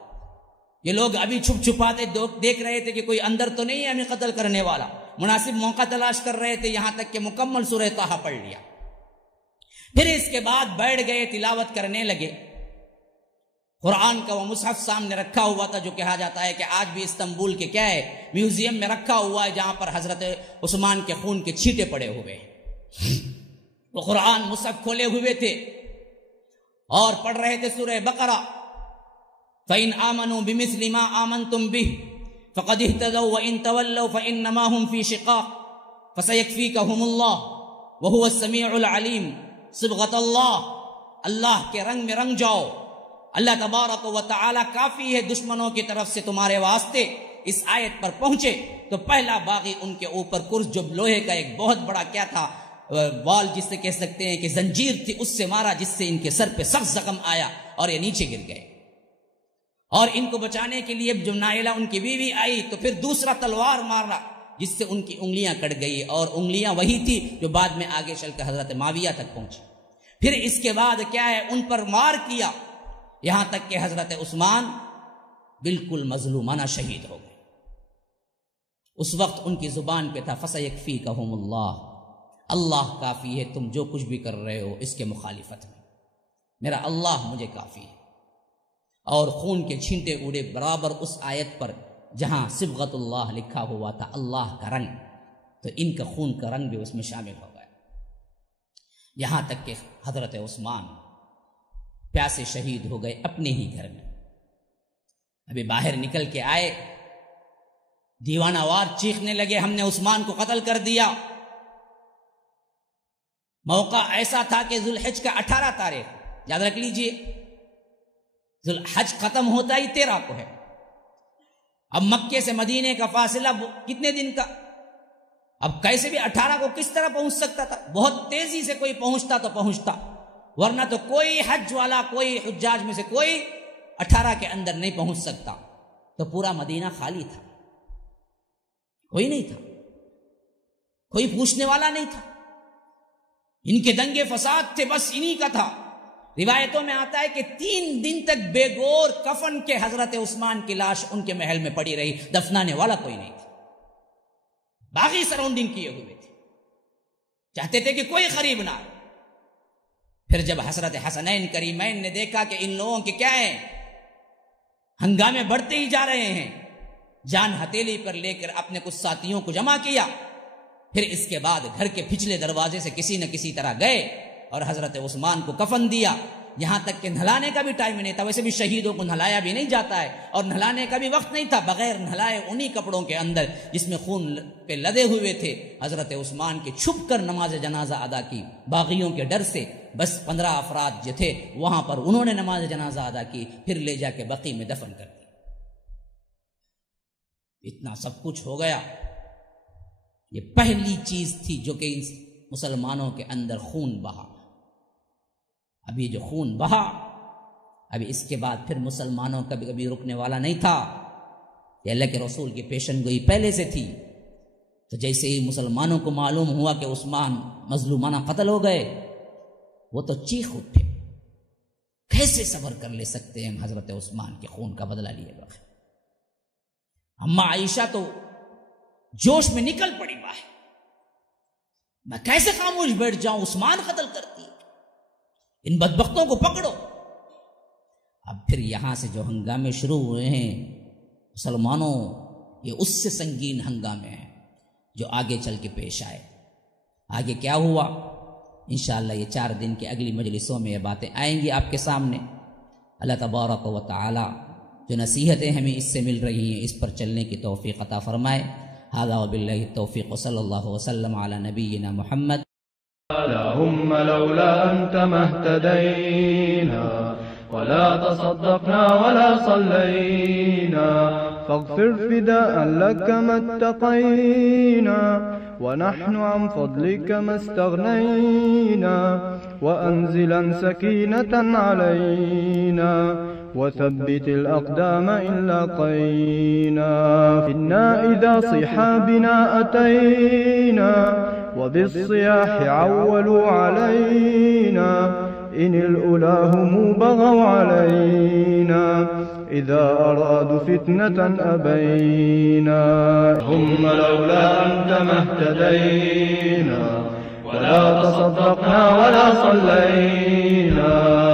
یہ لوگ ابھی چھپ چھپاتے دیکھ رہے تھے کہ کوئی اندر تو نہیں ہے ہمیں قتل کرنے والا، مناسب موقع تلاش کر رہے تھے، یہاں تک کہ مکمل سورہ طٰہٰ پڑھ لیا۔ پھر اس کے بعد بیٹھ گئے، تلاوت کرنے لگے۔ قرآن کا وہ مصحف سامنے رکھا ہوا تھا جو کہا جاتا ہے کہ آج بھی استنبول کے کیا ہے میوزیم میں رکھا ہوا ہے، جہاں پر حضرت عثمان کے خون کے چھینٹے پڑے ہوئے ہیں۔ وہ قرآن مصحف کھولے ہوئے تھے اور پڑھ رہے تھے سورہ بقرہ، فَإِنْ آمَنُوا بِمِثْلِ مَا آمَنْتُمْ بِهِ فَقَدْ اهْتَدَوْا وَإِنْ تَوَلَّوْا فَإِنَّمَا هُمْ فِي شِقَاقٍ فَسَيَكْفِيكَهُمُ اللَّهُ وَهُوَ السَّمِيعُ الْعَلِيمُ۔ صبغۃ اللہ کے رنگ میں رنگ جاؤ، اللہ تبارک و تعالی کافی ہے دشمنوں کی طرف سے تمہارے واسطے۔ اس آیت پر پہنچے تو پہلا باغی ان کے اوپر کرس، جو لوہے کا ایک بہت بڑا کیا تھا، وال جس سے کہہ سکتے ہیں کہ زنجیر تھی، اس سے مارا، جس سے ان کے سر پہ سخت زخم آیا اور یہ نیچے گر گئے۔ اور ان کو بچانے کے لیے جو نائلہ ان کی بیوی آئی تو پھر دوسرا تلوار مارا، جس سے ان کی انگلیاں کٹ گئی، اور انگلیاں وہی تھی جو بعد میں آگے چل کر حضرت معاویہ تک پہنچی۔ پھر اس کے بعد کیا ہے، ان پر وار کیا، یہاں تک کہ حضرت عثمان بالکل مظلومانہ شہید ہو گئے۔ اس وقت ان کی زبان پہ تھا فَسَيَكْفِيكَهُمُ اللَّهُ، اللہ کافی ہے تم جو کچھ بھی کر رہے ہو اس کے مخالفت میں، میرا اللہ مجھے کافی ہے۔ اور خون کے چھینٹے اڑے برابر اس آیت پر جہاں صبغۃ اللہ لکھا ہوا تھا، اللہ کا رنگ، تو ان کا خون کا رنگ بھی اس میں شامل ہو گیا، یہاں تک کہ حضرت عثمان پیاسے شہید ہو گئے اپنے ہی گھر میں۔ ابھی باہر نکل کے آئے، دیوانہ وار چیخنے لگے، ہم نے عثمان کو قتل کر دیا۔ موقع ایسا تھا کہ ذوالحج کا 18 تاریخ، یاد رکھ لیجئے، ذوالحج ختم ہوتا ہی 13 کو ہے۔ اب مکے سے مدینے کا فاصلہ کتنے دن کا، اب کیسے بھی 18 کو کس طرح پہنچ سکتا تھا؟ بہت تیزی سے کوئی پہنچتا تو پہنچتا، ورنہ تو کوئی حج والا، کوئی حجاج میں سے کوئی 18 کے اندر نہیں پہنچ سکتا۔ تو پورا مدینہ خالی تھا، کوئی نہیں تھا، کوئی پوچھنے والا نہیں تھا، ان کے دنگے فساد تھے، بس انہی کا تھا۔ روایتوں میں آتا ہے کہ 3 دن تک بے گور کفن کے حضرت عثمان کی لاش ان کے محل میں پڑی رہی، دفنانے والا کوئی نہیں تھا، باغی سراؤنڈنگ کیے ہوئے تھے، چاہتے تھے کہ کوئی قریب نہ آئے۔ پھر جب حضرت حسنین کریمین نے دیکھا کہ ان لوگوں کے کیا ہے، ہنگامے بڑھتے ہی جا رہے ہیں، جان ہتھیلی پر لے کر اپنے کچھ ساتھیوں کو جمع کیا، پھر اس کے بعد گھر کے پچھلے دروازے سے کسی نہ کسی طرح گئے اور حضرت عثمان کو کفن دیا، یہاں تک کہ نہلانے کا بھی ٹائم نہیں تھا۔ ویسے بھی شہیدوں کو نہلایا بھی نہیں جاتا ہے، اور نہلانے کا بھی وقت نہیں تھا، بغیر نہلائے انہی کپڑوں کے اندر جس میں خون پہ لدے ہوئے تھے حضرت عثمان کے چھپ کر نماز جنازہ ادا کی، باغیوں کے ڈر سے۔ بس 15 افراد جو تھے وہاں پر انہوں نے نماز جنازہ ادا کی، پھر لے جا کے بقیع میں دفن کر دیا۔ اتنا سب کچھ ہو گیا، یہ پہلی چیز تھی جو کہ مسلمانوں کے اندر خون بہا۔ اب یہ جو خون بہا، ابھی اس کے بعد پھر مسلمانوں کا بھی کبھی رکنے والا نہیں تھا، یہ اللہ کے رسول کی پیشن گوئی پہلے سے تھی۔ تو جیسے ہی مسلمانوں کو معلوم ہوا کہ عثمان مظلومانہ قتل ہو گئے، وہ تو چیخ اٹھے، کیسے صبر کر لے سکتے ہیں ہم حضرت عثمان کے خون کا بدلہ لیے بغیر۔ اما عائشہ تو جوش میں نکل پڑی، باہر میں کیسے خاموش بیٹھ جاؤں، عثمان قتل کرتی ہے، ان بدبختوں کو پکڑو۔ اب پھر یہاں سے جو ہنگامے شروع ہوئے ہیں مسلمانوں، یہ اس سے سنگین ہنگامے ہیں جو آگے چل کے پیش آئے۔ آگے کیا ہوا انشاءاللہ یہ 4 دن کی اگلی مجلسوں میں یہ باتیں آئیں گی آپ کے سامنے۔ اللہ تبارک و تعالی جو نصیحتیں ہمیں اس سے مل رہی ہیں اس پر چلنے کی توفیق عطا فرمائے۔ ھذا وباللہ التوفیق وصلی اللہ وسلم علی نبینا محمد۔ اللهم لولا أنت ما اهتدينا ولا تصدقنا ولا صلينا، فاغفر فداء لك ما اتقينا، ونحن عن فضلك ما استغنينا، وأنزلا سكينة علينا، وثبت الأقدام إن لاقينا، إنا إذا صحابنا أتينا، وبالصياح عولوا علينا، إن الأولى هم بغوا علينا، إذا أرادوا فتنة أبينا. هم لولا أنت ما اهتدينا ولا تصدقنا ولا صلينا